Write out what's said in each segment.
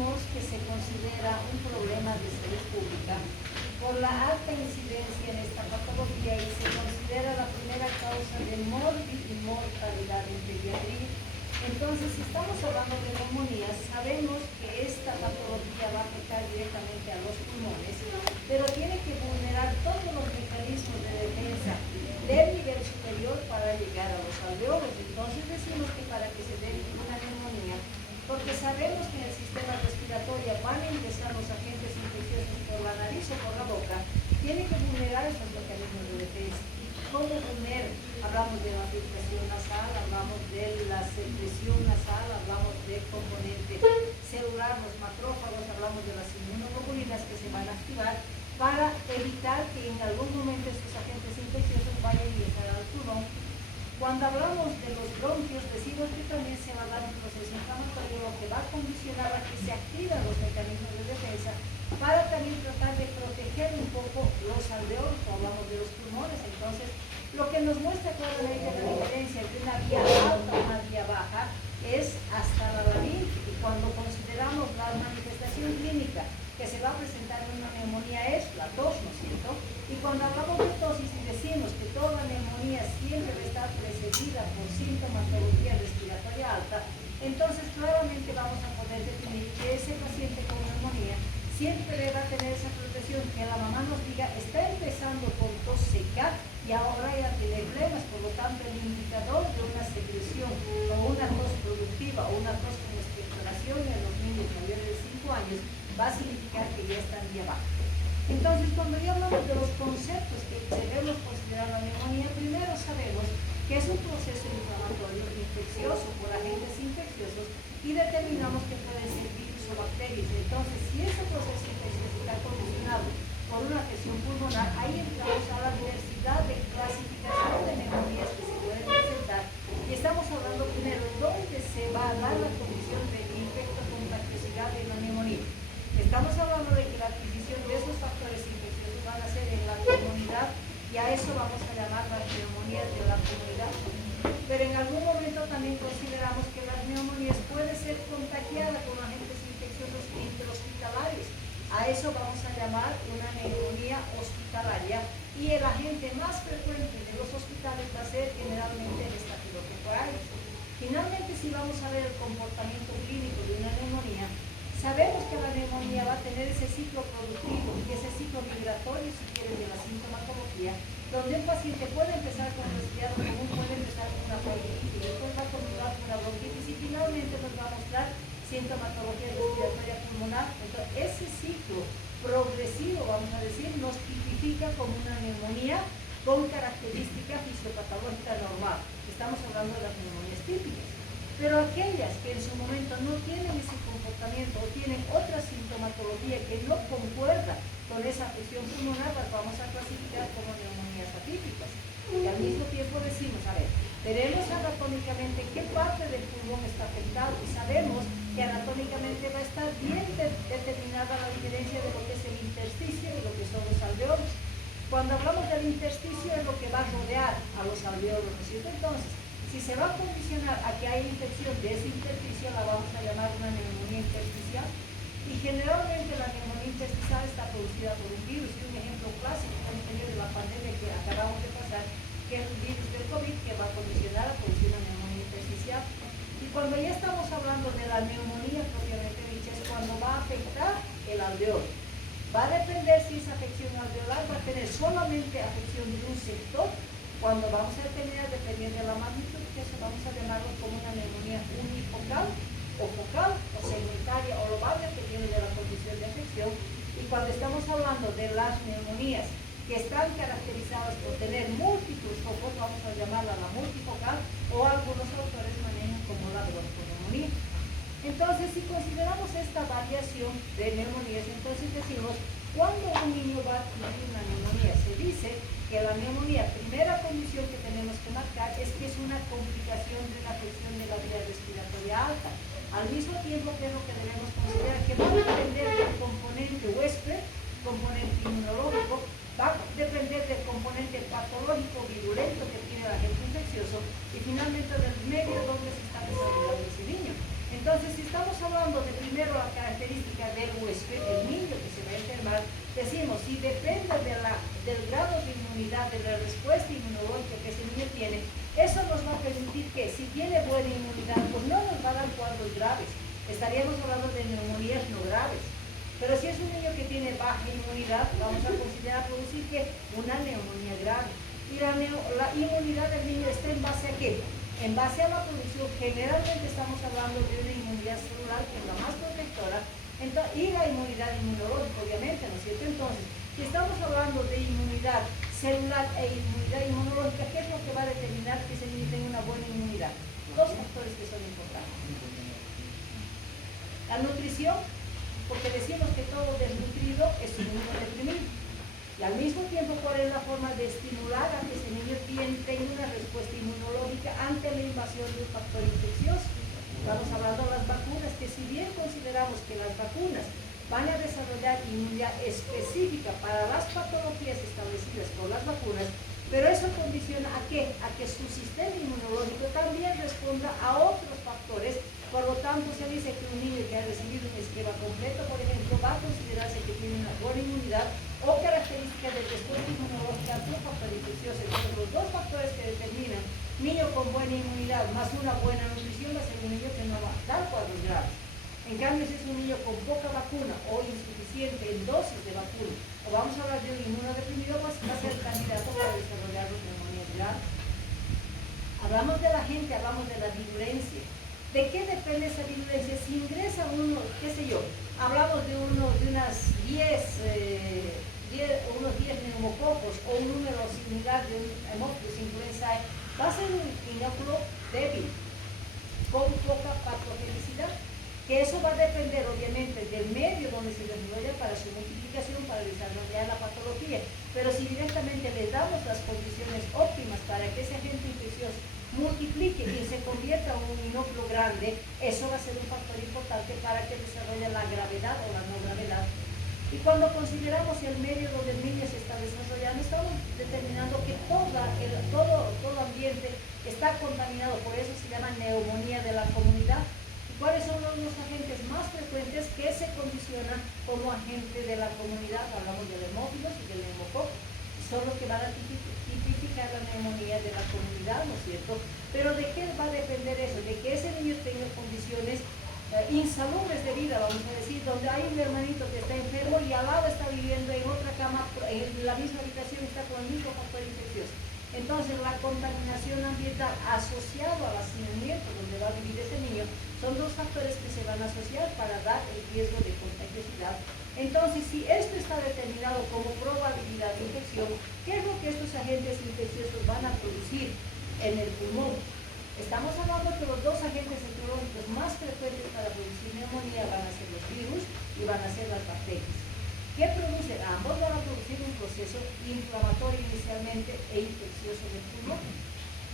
sabemos que se considera un problema de salud pública por la alta incidencia en esta patología y se considera la primera causa de mortalidad en pediatría. Entonces, si estamos hablando de neumonía, sabemos que esta patología va a afectar directamente a los pulmones, pero tiene que vulnerar todos los mecanismos de defensa del nivel superior para llegar a los alveolos. Entonces decimos que para que se dé una neumonía, porque sabemos que en el sistema respiratorio van a ingresar los agentes infecciosos por la nariz o por la boca, tiene que vulnerar esos mecanismos de defensa. ¿Cómo vulnerar? Hablamos de la filtración nasal, hablamos de la secreción nasal, hablamos del componente celular, los macrófagos, hablamos de las inmunoglobulinas que se van a activar para evitar que en algún momento estos agentes infecciosos vayan a ingresar al pulmón. Cuando hablamos de los bronquios, decimos que también se va a dar un proceso inflamatorio, lo que va a condicionar a que se activen los mecanismos de defensa para también tratar de proteger un poco los alveolos, hablamos de los pulmones. Entonces, lo que nos muestra claramente la diferencia entre una vía alta y una vía baja es hasta la laringe. Y cuando consideramos la manifestación clínica que se va a presentar en una neumonía es la tos, ¿no es cierto? Y cuando hablamos de tos y decimos que toda neumonía siempre va a estar precedida por sintomatología respiratoria alta, entonces claramente vamos a poder definir que ese paciente con neumonía siempre va a tener esa protección, que la mamá nos diga, está empezando con tos seca y ahora ya tiene problemas, por lo tanto el indicador de una secreción o una tos productiva o una tos con expectoración en los niños mayores de 5 años va a significar que ya están vía baja. Entonces, cuando ya hablamos de los conceptos que debemos considerar la neumonía, primero sabemos que es un proceso inflamatorio infeccioso por agentes infecciosos y determinamos que pueden ser virus o bacterias. Entonces, si ese proceso infeccioso está condicionado por una afección pulmonar, ahí entramos a la diversidad de clasificación de neumonías que se pueden presentar y estamos hablando primero dónde se va a dar la condición de infectocontagiosidad de la neumonía. Estamos hablando de que la adquisición de esos factores infecciosos van a ser en la comunidad y a eso vamos a llamar las neumonías de la comunidad. Pero en algún momento también consideramos que las neumonías pueden ser contagiadas con agentes infecciosos intrahospitalarios. A eso vamos a llamar una neumonía hospitalaria y el agente más frecuente de los hospitales va a ser generalmente el estafilococo aureus. Finalmente, si vamos a ver el comportamiento clínico de una neumonía, sabemos que la neumonía va a tener ese ciclo productivo y ese ciclo migratorio, si quieren, de la sintomatología, donde un paciente puede empezar con resfriado común, puede empezar con una bronquitis, después va a continuar con una bronquitis y finalmente nos va a mostrar sintomatología respiratoria pulmonar. Entonces, ese ciclo progresivo, vamos a decir, nos tipifica como una neumonía con característica fisiopatológica normal. Estamos hablando de las neumonías típicas. Pero aquellas que en su momento no tienen ese comportamiento o tienen otra sintomatología que no concuerda con esa afección pulmonar, las vamos a clasificar como neumonías atípicas. Y al mismo tiempo decimos, a ver, veremos anatómicamente qué parte del pulmón está afectado y sabemos que anatómicamente va a estar bien determinada la diferencia de lo que es el intersticio y de lo que son los alveolos. Cuando hablamos del intersticio es lo que va a rodear a los alveolos, ¿no es cierto? Entonces, si se va a condicionar a que haya infección de ese intersticio, la vamos a llamar una neumonía intersticial. Y generalmente la neumonía intersticial está producida por un virus. Y un ejemplo clásico en el periodo de la pandemia que acabamos de pasar, que es el virus del COVID, que va a condicionar a producir una neumonía intersticial. Y cuando ya estamos hablando de la neumonía propiamente dicha, es cuando va a afectar el alveolo. Va a depender si esa afección alveolar va a tener solamente afección de un sector. Cuando vamos a determinar, dependiendo de la magnitud, que eso vamos a llamarlo como una neumonía unifocal o focal o segmentaria o global, dependiendo de la condición de afección. Y cuando estamos hablando de las neumonías que están caracterizadas por tener múltiples focos, vamos a llamarla la multifocal, o algunos autores manejan como la bronconeumonía. Entonces, si consideramos esta variación de neumonías, entonces decimos, ¿cuándo un niño va a adquirir una neumonía? Se dice que la neumonía, primera condición que tenemos que marcar es que es una complicación de la afección de la vía respiratoria alta. Al mismo tiempo, que es lo que debemos considerar, que va a depender del componente huésped, componente inmunológico, va a depender del componente patológico virulento que tiene el agente infeccioso y finalmente del medio donde se está desarrollando ese niño. Entonces, si estamos hablando de primero la característica del huésped, el niño que se va a enfermar, decimos, si depende del grado de inmunidad, de la respuesta inmunológica que ese niño tiene, eso nos va a permitir que, si tiene buena inmunidad, pues no nos va a dar cuadros graves. Estaríamos hablando de neumonías no graves. Pero si es un niño que tiene baja inmunidad, vamos a considerar producir que una neumonía grave. Y la inmunidad del niño está en base a qué? En base a la producción, generalmente estamos hablando de una inmunidad celular, que es la más protectora, y la inmunidad inmunológica, obviamente, ¿no es cierto? Entonces, si estamos hablando de inmunidad celular e inmunidad inmunológica, ¿qué es lo que va a determinar que ese niño tenga una buena inmunidad? Dos factores que son importantes. La nutrición, porque decimos que todo desnutrido es un inmunodeprimido. Y al mismo tiempo, ¿cuál es la forma de estimular a que ese niño tenga una respuesta inmunológica ante la invasión de un factor infeccioso? Estamos hablando de las vacunas, que si bien consideramos que las vacunas van a desarrollar inmunidad específica para las patologías establecidas por las vacunas, pero eso condiciona ¿a qué? A que su sistema inmunológico también responda a otros factores. Por lo tanto, se dice que un niño que ha recibido un esquema completo, por ejemplo, va a considerarse que tiene una buena inmunidad o características de respuesta inmunológica ante un factor infeccioso. Entonces, los dos factores que determinan niño con buena inmunidad más una buena nutrición va a ser un niño que no va a dar cuadros graves. En cambio, si es un niño con poca vacuna o insuficiente en dosis de vacuna, o vamos a hablar de un inmunodeprimido, va a ser candidato para desarrollar neumonías graves. Hablamos de la gente, hablamos de la virulencia. ¿De qué depende esa virulencia? Si ingresa uno, qué sé yo, hablamos de unos 10 neumococos o un número similar de un Haemophilus influenzae, va a ser un inoculo débil, con poca patogenicidad, que eso va a depender obviamente del medio donde se desarrolla para su multiplicación, para desarrollar la patología. Pero si directamente le damos las condiciones óptimas para que ese agente infeccioso multiplique y se convierta en un inóculo grande, eso va a ser un factor importante para que desarrolle la gravedad o la no gravedad. Y cuando consideramos el medio donde el niño se está desarrollando, estamos determinando que todo ambiente está contaminado, por eso se llama neumonía de la comunidad. ¿Y cuáles son los agentes más frecuentes que se condicionan como agente de la comunidad? Hablamos del hemófilos y del neumococo. Son los que van a tipificar la neumonía de la comunidad, ¿no es cierto? Pero ¿de qué va a depender eso? De que ese niño tenga condiciones insalubres de vida, vamos a decir, donde hay un hermanito que está enfermo y al lado está viviendo en otra cama, en la misma habitación, está con el mismo factor infeccioso. Entonces, la contaminación ambiental asociada al hacinamiento donde va a vivir ese niño son dos factores que se van a asociar para dar el riesgo de contagiosidad. Entonces, si esto está determinado como probabilidad de infección, ¿qué es lo que estos agentes infecciosos van a producir en el pulmón? Estamos hablando que los dos agentes etiológicos más frecuentes para producir neumonía van a ser los virus y van a ser las bacterias. ¿Qué producen? Ambos van a producir un proceso inflamatorio inicialmente e infeccioso del pulmón.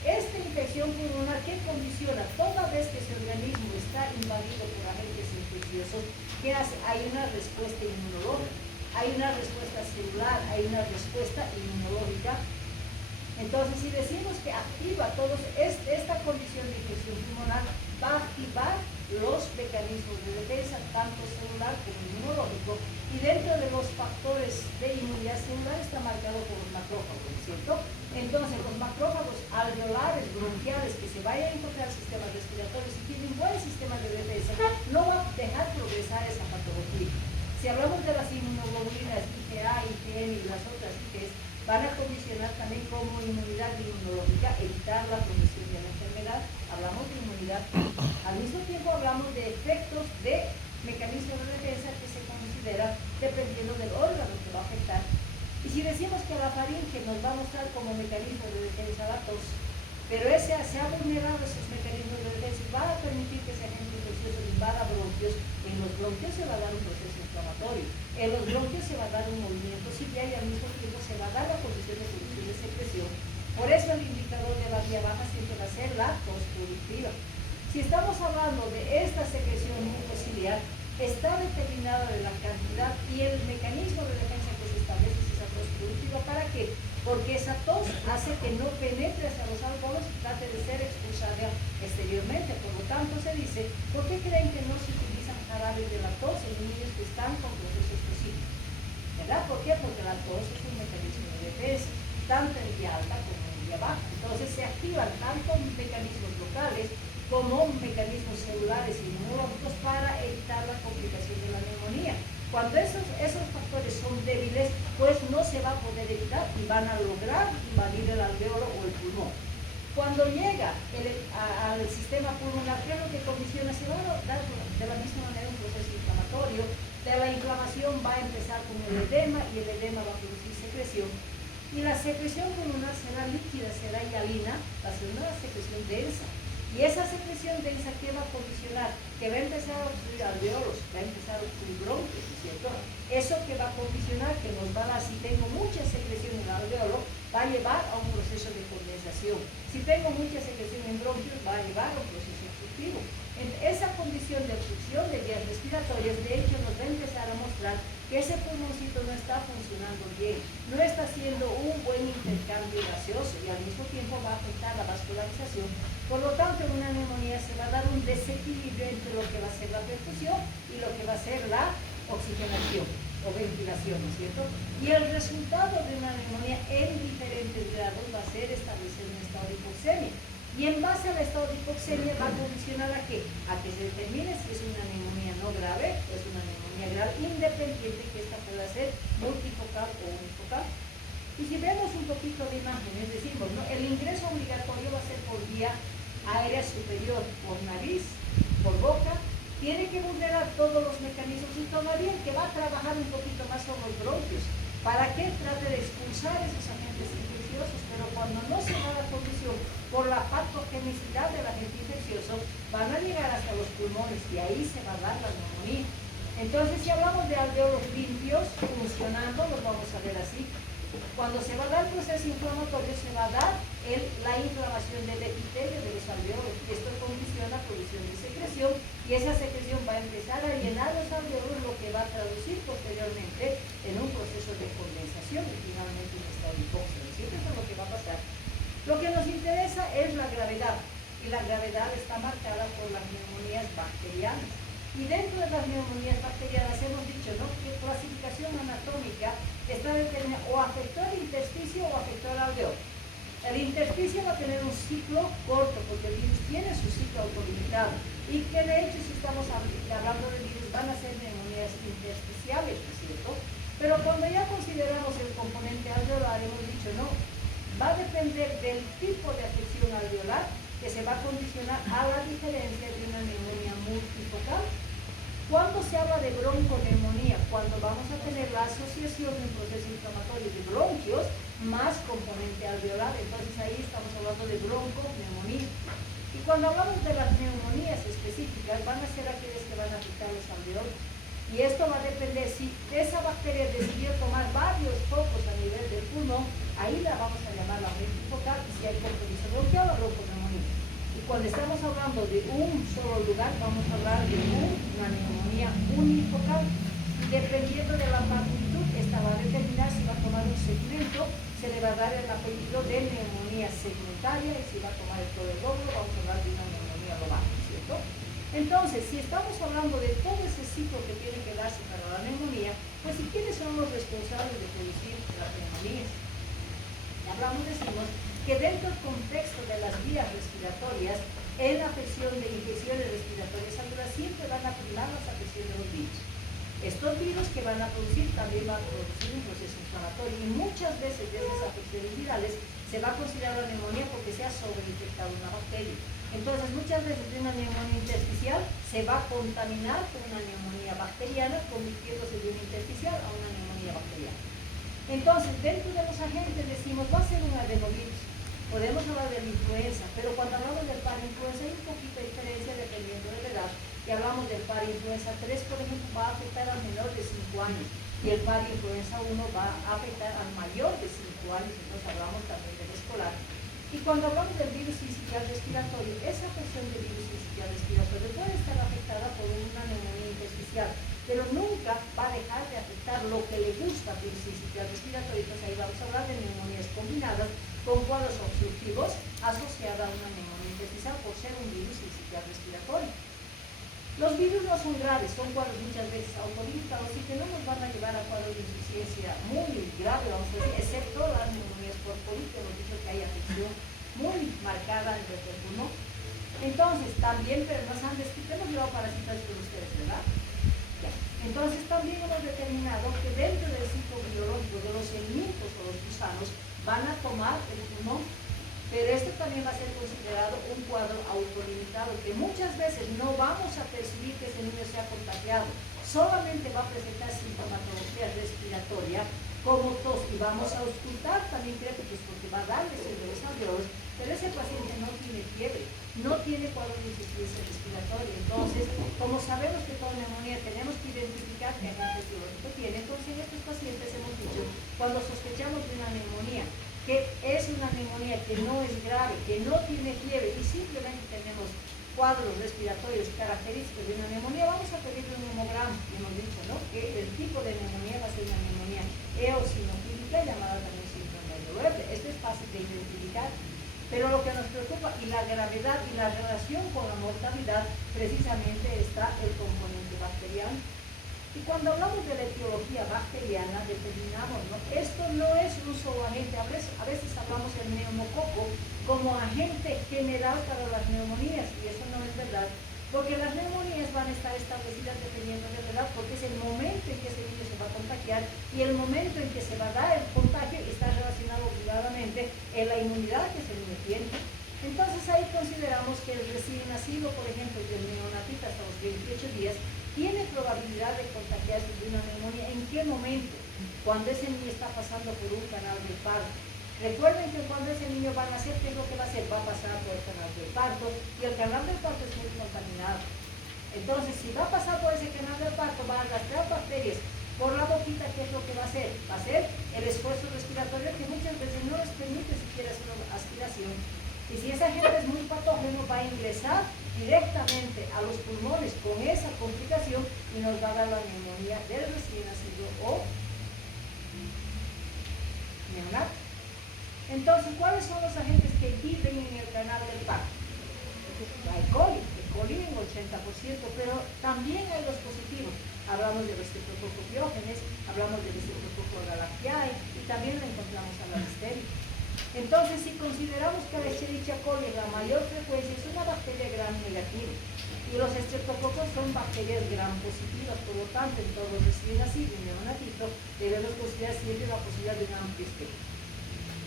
Esta infección pulmonar, ¿qué condiciona? Toda vez que ese organismo está invadido por agentes infecciosos, ¿qué hace? Hay una respuesta inmunológica, hay una respuesta celular, hay una respuesta inmunológica. Entonces, si decimos que activa esta condición de infección pulmonar, va a activar los mecanismos de defensa, tanto celular como inmunológico, y dentro de los factores de inmunidad celular está marcado por los macrófagos, ¿no es cierto? Entonces, los macrófagos alveolares, bronquiales, que se vayan a encontrar sistemas respiratorios y tienen un buen sistema de defensa, no va a dejar progresar esa patología. Si hablamos de las inmunoglobulinas IgA, IgM y las otras IgS, van a condicionar también como inmunidad inmunológica, evitar la progresión de la enfermedad. Hablamos de inmunidad. Al mismo tiempo hablamos de efectos de mecanismos de defensa que se considera dependiendo del órgano que va a afectar. Y si decimos que la faringe nos va a mostrar como mecanismo de defensa la tos, pero se ha vulnerado esos mecanismos de defensa, va a permitir que ese agente infeccioso invada bronquios. En los bronquios se va a dar un proceso inflamatorio, en los bronquios se va a dar un movimiento ciliar y al mismo tiempo se va a dar la condición de producción de secreción. Por eso el indicador de la vía baja siempre va a ser la tos productiva. Si estamos hablando de esta secreción mucociliar, está determinada de la cantidad y el mecanismo de defensa que se establece es esa tos productiva. ¿Para qué? Porque esa tos hace que no penetre hacia los alveolos y trate de ser expulsada exteriormente. Por lo tanto, se dice, ¿por qué van a lograr invadir el alveolo o el pulmón. Cuando llega al sistema pulmonar, ¿qué es lo que condiciona? Se va a dar de la misma manera un proceso inflamatorio. De la inflamación va a empezar con el edema y el edema va a producir secreción. Y la secreción pulmonar será líquida, será hialina, va a ser una secreción densa. Y esa secreción densa, ¿qué va a condicionar? Que va a empezar a obstruir alveolos, va a empezar a obstruir bronquios, ¿no es cierto? Eso que va a condicionar, que nos va a dar, si tengo mucha secreción en el alveolo, va a llevar a un proceso de condensación. Si tengo mucha secreción en bronquios, va a llevar a un proceso obstructivo. Esa condición de obstrucción de vías respiratorias, de hecho, nos va a empezar a mostrar que ese pulmoncito no está funcionando bien, no está haciendo un buen intercambio gaseoso y al mismo tiempo va a afectar la vascularización. Por lo tanto, en una neumonía se va a dar un desequilibrio entre lo que va a ser la perfusión y lo que va a ser la oxigenación o ventilación, ¿no es cierto? Y el resultado de una neumonía en diferentes grados va a ser establecer un estado de hipoxemia. Y en base al estado de hipoxemia va a condicionar a qué? A que se determine si es una neumonía no grave o es una neumonía grave, independiente que esta pueda ser multifocal o unifocal. Y si vemos un poquito de imágenes, decimos, ¿no? El ingreso obligatorio va a ser por vía aérea superior, por nariz, por boca, tiene que vulnerar todos los mecanismos y todavía que va a trabajar un poquito más sobre los bronquios. ¿Para qué? Trate de expulsar esos agentes infecciosos, pero cuando no se da la condición por la patogenicidad del agente infeccioso, van a llegar hasta los pulmones y ahí se va a dar la neumonía. Entonces, si hablamos de alveolos limpios, funcionando, los vamos a ver así. Cuando se va a dar el proceso inflamatorio, se va a dar la inflamación del epitelio de los alveolos. Esto condiciona la producción de secreción y esa secreción va a empezar a llenar los alveolos, lo que va a traducir posteriormente en un proceso de condensación y finalmente un estado de hipoxia. Siempre eso es lo que va a pasar. Lo que nos interesa es la gravedad y la gravedad está marcada por las neumonías bacterianas. Y dentro de las neumonías bacterianas hemos dicho, ¿no?, que clasificación anatómica está determinada o afectó el intersticio o afectó el alveolo. El intersticio va a tener un ciclo corto porque el virus tiene su ciclo autolimitado y que de hecho, si estamos hablando de virus, van a ser neumonías intersticiales, ¿no es cierto? Pero cuando ya consideramos el componente alveolar, hemos dicho, no, va a depender del tipo de afección alveolar que se va a condicionar a la diferencia de una neumonía multifocal. Cuando se habla de bronconeumonía, cuando vamos a tener la asociación de un proceso inflamatorio de bronquios más componente alveolar, entonces ahí estamos hablando de bronconeumonía. Y cuando hablamos de las neumonías específicas, van a ser aquellas que van a afectar los alveolos. Y esto va a depender si esa bacteria decidió tomar varios focos a nivel del pulmón, ahí la vamos a llamar la multifocal, y si hay compromiso bronquial, la bronconeumonía. Y cuando estamos hablando de un solo lugar, vamos a hablar de una neumonía unifocal. Dependiendo de la magnitud, esta va a determinar si va a tomar un segmento, se le va a dar el apellido de neumonía segmentaria, y si va a tomar todo el lóbulo, vamos a hablar de una neumonía global, ¿cierto? Entonces, si estamos hablando de todo ese ciclo que tiene que darse para la neumonía, pues ¿y quiénes son los responsables de producir las neumonías? Decimos que dentro del contexto de las vías respiratorias, en la afección de infecciones respiratorias agudas, siempre van a primar las afecciones de los virus. Estos virus que van a producir también van a producir un proceso inflamatorio y muchas veces de esas afecciones virales se va a considerar la neumonía porque se ha sobreinfectado una bacteria. Entonces, muchas veces de una neumonía intersticial se va a contaminar con una neumonía bacteriana, convirtiéndose de una intersticial a una neumonía bacteriana. Entonces, dentro de los agentes decimos, va a ser un adenovirus. Podemos hablar de la influenza, pero cuando hablamos del parainfluenza hay un poquito de diferencia dependiendo de la edad. Y hablamos del parainfluenza 3, por ejemplo, va a afectar al menor de 5 años. Y el parainfluenza 1 va a afectar al mayor de 5 años, entonces hablamos también del escolar. Y cuando hablamos del virus sincicial respiratorio, esa afección del virus sincicial respiratorio puede estar afectada por una neumonía intersticial, pero nunca va a dejar de afectar lo que le gusta al virus sincicial respiratorio. Entonces ahí vamos a hablar de neumonías combinadas con cuadros obstructivos asociados a una neumonía intersticial por ser un virus sincicial respiratorio. Los virus no son graves, son cuadros muchas veces autolimitados y que no nos van a llevar a cuadros de insuficiencia muy grave, vamos a decir, excepto las neumonías por COVID, que hemos dicho que hay afección muy marcada en el pulmón. Entonces, también, pero nos han descrito, hemos llevado parásitos con ustedes, ¿verdad? Ya. Entonces, también hemos determinado que dentro del ciclo biológico de los elementos o los gusanos, van a tomar el pulmón, pero esto también va a ser considerado un cuadro autolimitado, que muchas veces no vamos a percibir que ese niño se ha contagiado, solamente va a presentar sintomatología respiratoria como tos, y vamos a auscultar también crépitos porque va a darle síndromes alveolos, pero ese paciente no tiene fiebre, no tiene cuadro de insuficiencia respiratoria. Entonces, como sabemos que con neumonía tenemos que identificar qué agente etiológico tiene, entonces en estos pacientes hemos dicho, cuando sospechamos de una neumonía, que es una neumonía que no es grave, que no tiene fiebre y simplemente tenemos cuadros respiratorios característicos de una neumonía, vamos a pedir un hemograma, hemos dicho, ¿no? Que el tipo de neumonía va a ser una neumonía eosinofílica, llamada también síndrome de Weber. Esto es fácil de identificar, pero lo que nos preocupa y la gravedad y la relación con la mortalidad, precisamente está el componente bacteriano. Y cuando hablamos de la etiología bacteriana, determinamos, ¿no? Esto no es un solo agente, a veces hablamos del neumococo como agente general para las neumonías, y eso no es verdad, porque las neumonías van a estar establecidas dependiendo de la edad, porque es el momento en que ese niño se va a contagiar, y el momento en que se va a dar el contagio está relacionado obligadamente en la inmunidad que ese niño tiene. Entonces ahí consideramos que el recién nacido, por ejemplo, del neonatito hasta los 28 días, tiene probabilidad de contagiarse de una neumonía. ¿En qué momento? Cuando ese niño está pasando por un canal del parto. Recuerden que cuando ese niño va a nacer, ¿qué es lo que va a hacer? Va a pasar por el canal del parto, y el canal del parto es muy contaminado. Entonces, si va a pasar por ese canal del parto, va a arrastrar bacterias por la boquita. ¿Qué es lo que va a hacer? Va a hacer el esfuerzo respiratorio, que muchas veces no les permite siquiera hacer una aspiración. Y si esa gente es muy patógeno, va a ingresar directamente a los pulmones con esa complicación y nos va a dar la neumonía del recién nacido o neonato. Entonces, ¿cuáles son los agentes que viven en el canal del parto? La E. coli en 80%, pero también hay los positivos. Hablamos de los Streptococcus pyogenes, hablamos de los Streptococcus galactiae, y también la encontramos a la listeria. Entonces, si consideramos que la Escherichia coli la mayor frecuencia es una bacteria gram negativa, y los estreptococos son bacterias gram positivas, por lo tanto, en todos los recién nacidos y neonatito debemos considerar siempre la posibilidad de un amplio espectro.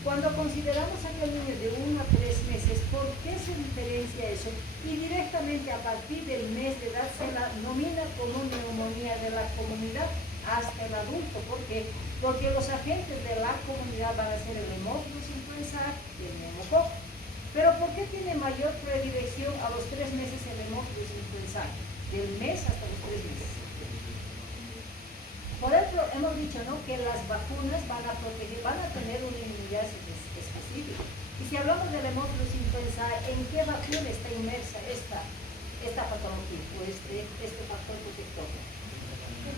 Cuando consideramos a aquel niño de 1 a 3 meses, ¿por qué se diferencia eso? Y directamente a partir del mes de edad se la nomina como neumonía de la comunidad hasta el adulto. ¿Por qué? Porque los agentes de la comunidad van a ser el Haemophilus influenzae y el neumococo. Pero ¿por qué tiene mayor predilección a los 3 meses el Haemophilus influenzae? Del mes hasta los 3 meses. Por ejemplo, hemos dicho, ¿no?, que las vacunas van a proteger, van a tener una inmunidad específica. Y si hablamos del Haemophilus influenzae, ¿en qué vacuna está inmersa esta patología o este factor protector?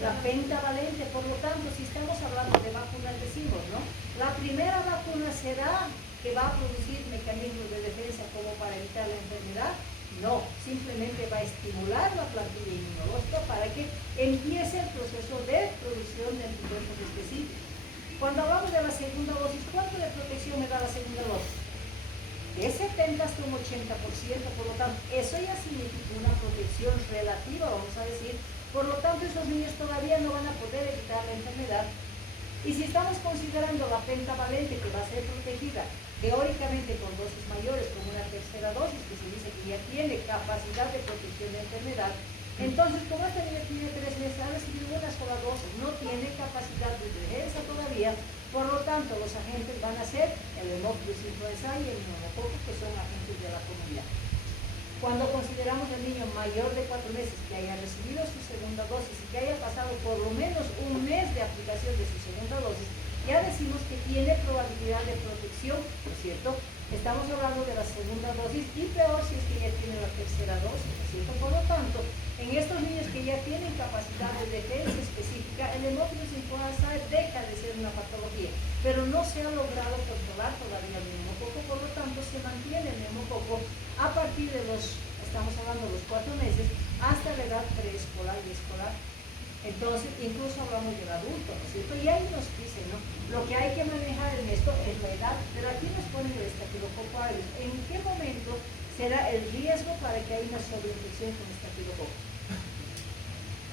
La pentavalente. Por lo tanto, si estamos hablando de vacunas, decimos, ¿no?, la primera vacuna será que va a producir mecanismos de defensa como para evitar la enfermedad. No, simplemente va a estimular la plantilla inmunológica para que empiece el proceso de producción de anticuerpos específicos. Cuando hablamos de la segunda dosis, ¿cuánto de protección me da la segunda dosis? De 70 hasta un 80%, por lo tanto, eso ya significa una protección relativa, vamos a decir. Por lo tanto, esos niños todavía no van a poder evitar la enfermedad. Y si estamos considerando la pentavalente, que va a ser protegida teóricamente con dosis mayores, como una tercera dosis, que se dice que ya tiene capacidad de protección de enfermedad, entonces, como esta niña tiene 3 meses, ha recibido una sola dosis, no tiene capacidad de defensa todavía, por lo tanto, los agentes van a ser el Haemophilus influenzae y el neumococo, que son agentes de la comunidad. Cuando consideramos al niño mayor de 4 meses que haya recibido su segunda dosis y que haya pasado por lo menos un mes de aplicación de su segunda dosis, ya decimos que tiene probabilidad de protección, ¿no es cierto? Estamos hablando de la segunda dosis, y peor si es que ya tiene la tercera dosis, ¿no es cierto? Por lo tanto, en estos niños que ya tienen capacidad de defensa específica, el Haemophilus influenzae deja de ser una patología, pero no se ha logrado controlar todavía el neumococo, por lo tanto se mantiene el neumococo a partir de estamos hablando de los 4 meses, hasta la edad preescolar y escolar. Entonces, incluso hablamos del adulto, ¿no es cierto? Y ahí nos dicen, ¿no?, lo que hay que manejar en esto es la edad, pero aquí nos ponen el estafilococo aureus. ¿En qué momento será el riesgo para que haya una sobreinfección con estafilococo?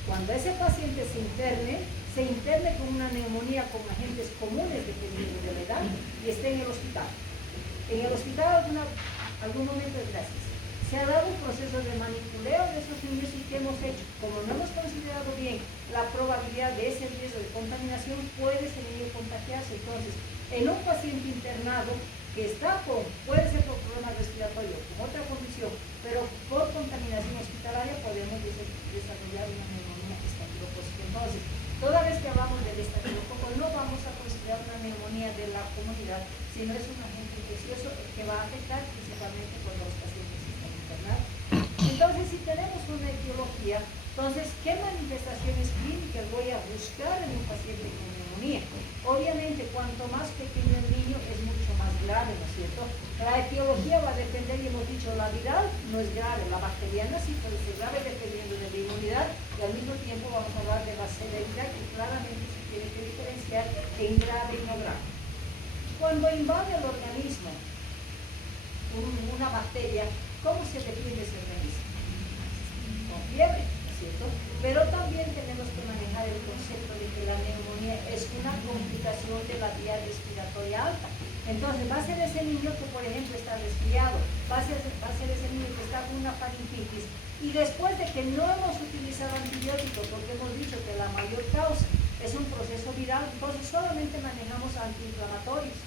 Cuando ese paciente se interne, se interne con una neumonía con agentes comunes dependiendo de la edad y esté en el hospital. En el hospital algún momento de gracias. Se ha dado un proceso de manipuleo de esos niños y ¿qué hemos hecho? Como no hemos considerado bien la probabilidad de ese riesgo de contaminación, puede ese niño contagiarse. Entonces, en un paciente internado que puede ser por problema respiratorio, con otra condición, pero por contaminación hospitalaria podemos desarrollar una neumonía estafilocócica. Entonces, toda vez que hablamos del estafilococo, no vamos a considerar una neumonía de la comunidad, sino es un agente infeccioso que va a afectar principalmente cuando los pacientes están internados. Entonces, si tenemos una etiología, entonces, ¿qué manifestaciones clínicas voy a buscar en un paciente con neumonía? Obviamente, cuanto más pequeño el niño, es mucho más grave, ¿no es cierto? La etiología va a depender, y hemos dicho, la viral no es grave, la bacteriana sí puede ser grave dependiendo de la inmunidad, y al mismo tiempo vamos a hablar de la severidad, que claramente se tiene que diferenciar en grave y no grave. Cuando invade el organismo una bacteria, ¿cómo se defiende ese organismo? Con fiebre, ¿no es cierto? Pero también tenemos que manejar el concepto de que la neumonía es una complicación de la vía respiratoria alta. Entonces, va a ser ese niño que, por ejemplo, está resfriado, va a ser ese niño que está con una faringitis, y después de que no hemos utilizado antibióticos, porque hemos dicho que la mayor causa es un proceso viral, entonces solamente manejamos antiinflamatorios.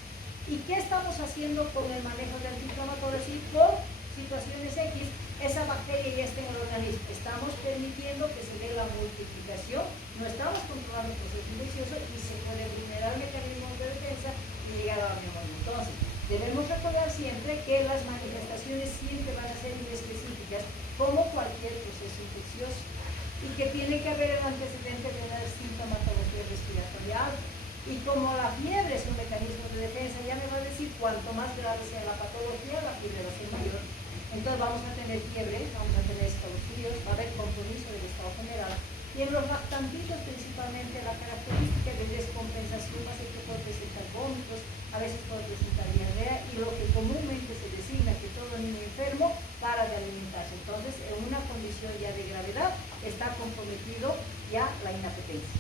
¿Y qué estamos haciendo con el manejo de antiinflamatorios? Y por situaciones X, esa bacteria ya está en el organismo. Estamos permitiendo que se dé la multiplicación, no estamos controlando el proceso infeccioso y se puede vulnerar mecanismos de defensa y llegar a la neumonía. Entonces, debemos recordar siempre que las manifestaciones siempre van a ser inespecíficas, como cualquier proceso infeccioso, y que tiene que haber el antecedente de una sintomatología respiratoria alta. Y como la fiebre es un mecanismo de defensa, ya me va a decir, cuanto más grave sea la patología, la fiebre va a ser mayor. Entonces vamos a tener fiebre, vamos a tener escalofríos, va a haber compromiso del estado general. Y en los lactantitos, principalmente, la característica de descompensación va a ser que puede presentar vómitos, a veces puede presentar diarrea, y lo que comúnmente se designa que todo niño enfermo para de alimentarse. Entonces, en una condición ya de gravedad, está comprometido ya la inapetencia.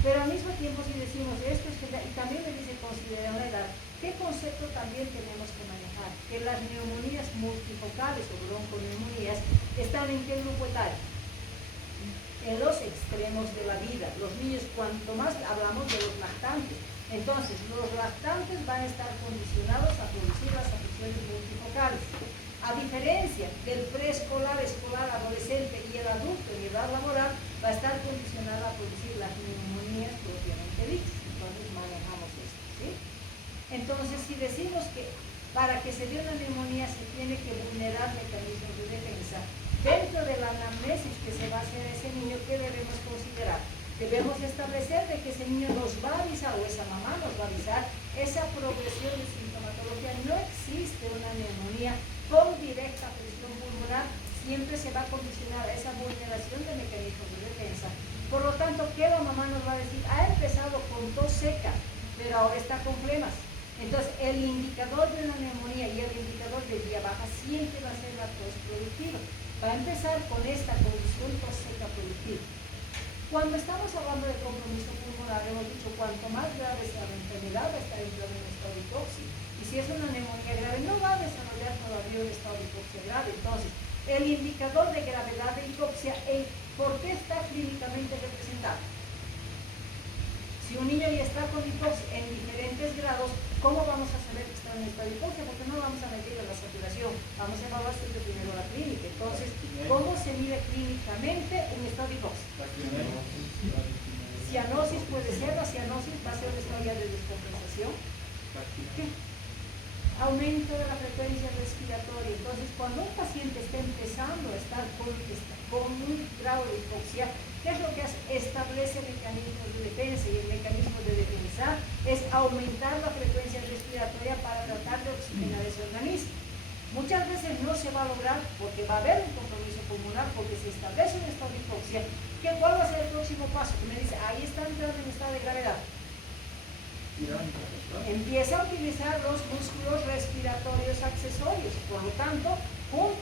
Pero al mismo tiempo, si decimos esto es general, y también me dice considerar la edad, ¿qué concepto también tenemos que manejar? Que las neumonías multifocales o bronconeumonías están en qué grupo etario? En los extremos de la vida. Los niños, cuanto más hablamos de los lactantes, entonces los lactantes van a estar condicionados a producir las afecciones multifocales. A diferencia del preescolar, escolar, adolescente y el adulto en edad laboral, va a estar condicionado a producir las neumonías propiamente dichas. Entonces manejamos esto, ¿sí? Entonces, si decimos que para que se dé una neumonía se tiene que vulnerar mecanismos de defensa, dentro de la anamnesis que se va a hacer a ese niño, ¿qué debemos considerar? Debemos establecer de que ese niño nos va a avisar, o esa mamá nos va a avisar, esa progresión de sintomatología. No existe una neumonía con directa presión pulmonar, siempre se va a condicionar a esa vulneración de mecanismos de defensa. Por lo tanto, ¿qué la mamá nos va a decir? Ha empezado con tos seca, pero ahora está con flemas. Entonces, el indicador de una neumonía y el indicador de vía baja siempre va a ser la tos productiva. Va a empezar con esta condición tos seca productiva. Cuando estamos hablando de compromiso pulmonar, hemos dicho, cuanto más grave sea la enfermedad, va a estar entrando en estado de hipoxia. Y si es una neumonía grave, no va a desarrollar todavía un estado de hipoxia grave. Entonces, el indicador de gravedad de hipoxia, ¿por qué está clínicamente representado? Si un niño ya está con hipoxia en diferentes grados, ¿cómo vamos a saber que está en estado de hipoxia? Porque no vamos a medir la saturación, vamos a evaluar siempre primero la clínica. Entonces, ¿cómo se mide clínicamente un estado de hipoxia? Cianosis puede ser, la cianosis va a ser un estado ya de descompensación. ¿Qué? Aumento de la frecuencia respiratoria. Entonces, cuando un paciente está empezando a estar con un grado de hipoxia, ¿qué es lo que hace? Establece mecanismos de defensa, y el mecanismo de defensa es aumentar la frecuencia respiratoria para tratar de oxigenar ese organismo. Muchas veces no se va a lograr porque va a haber un compromiso pulmonar, porque se establece un estado de hipoxia. ¿Cuál va a ser el próximo paso? Me dice, ahí está entrando en estado de gravedad. Empieza a utilizar los músculos respiratorios accesorios. Por lo tanto,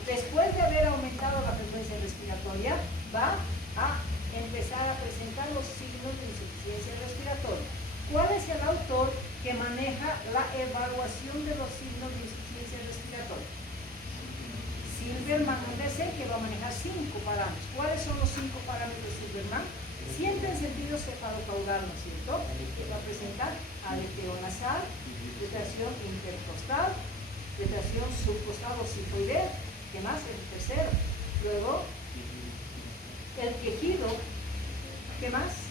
después de haber aumentado la frecuencia respiratoria, va a empezar a presentar los signos de insuficiencia insuficiencia respiratoria. ¿Cuál es el autor que maneja la evaluación de los signos de insuficiencia respiratoria? Silverman es que va a manejar 5 parámetros. ¿Cuáles son los 5 parámetros de Silverman? Siempre en sentido cefalocaudal, ¿no es cierto? Que va a presentar aleteo nasal, respiración intercostal, respiración subcostal o sifoidea. ¿Qué más? El tercero. Luego, el quejido. ¿Qué más?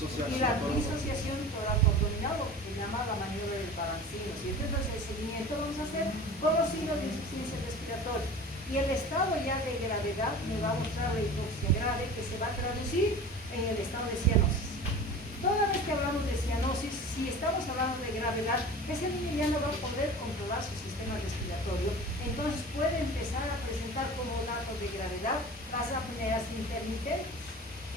Y la disociación toracoabdominal, lo que se llama la maniobra del balancino, ¿cierto? Entonces, el seguimiento vamos a hacer con los signos de insuficiencia respiratoria. Y el estado ya de gravedad me va a mostrar la hipoxia grave, que se va a traducir en el estado de cianosis. Toda vez que hablamos de cianosis, si estamos hablando de gravedad, ese niño ya no va a poder controlar su sistema respiratorio, entonces puede empezar a presentar como datos de gravedad las apneas intermitentes.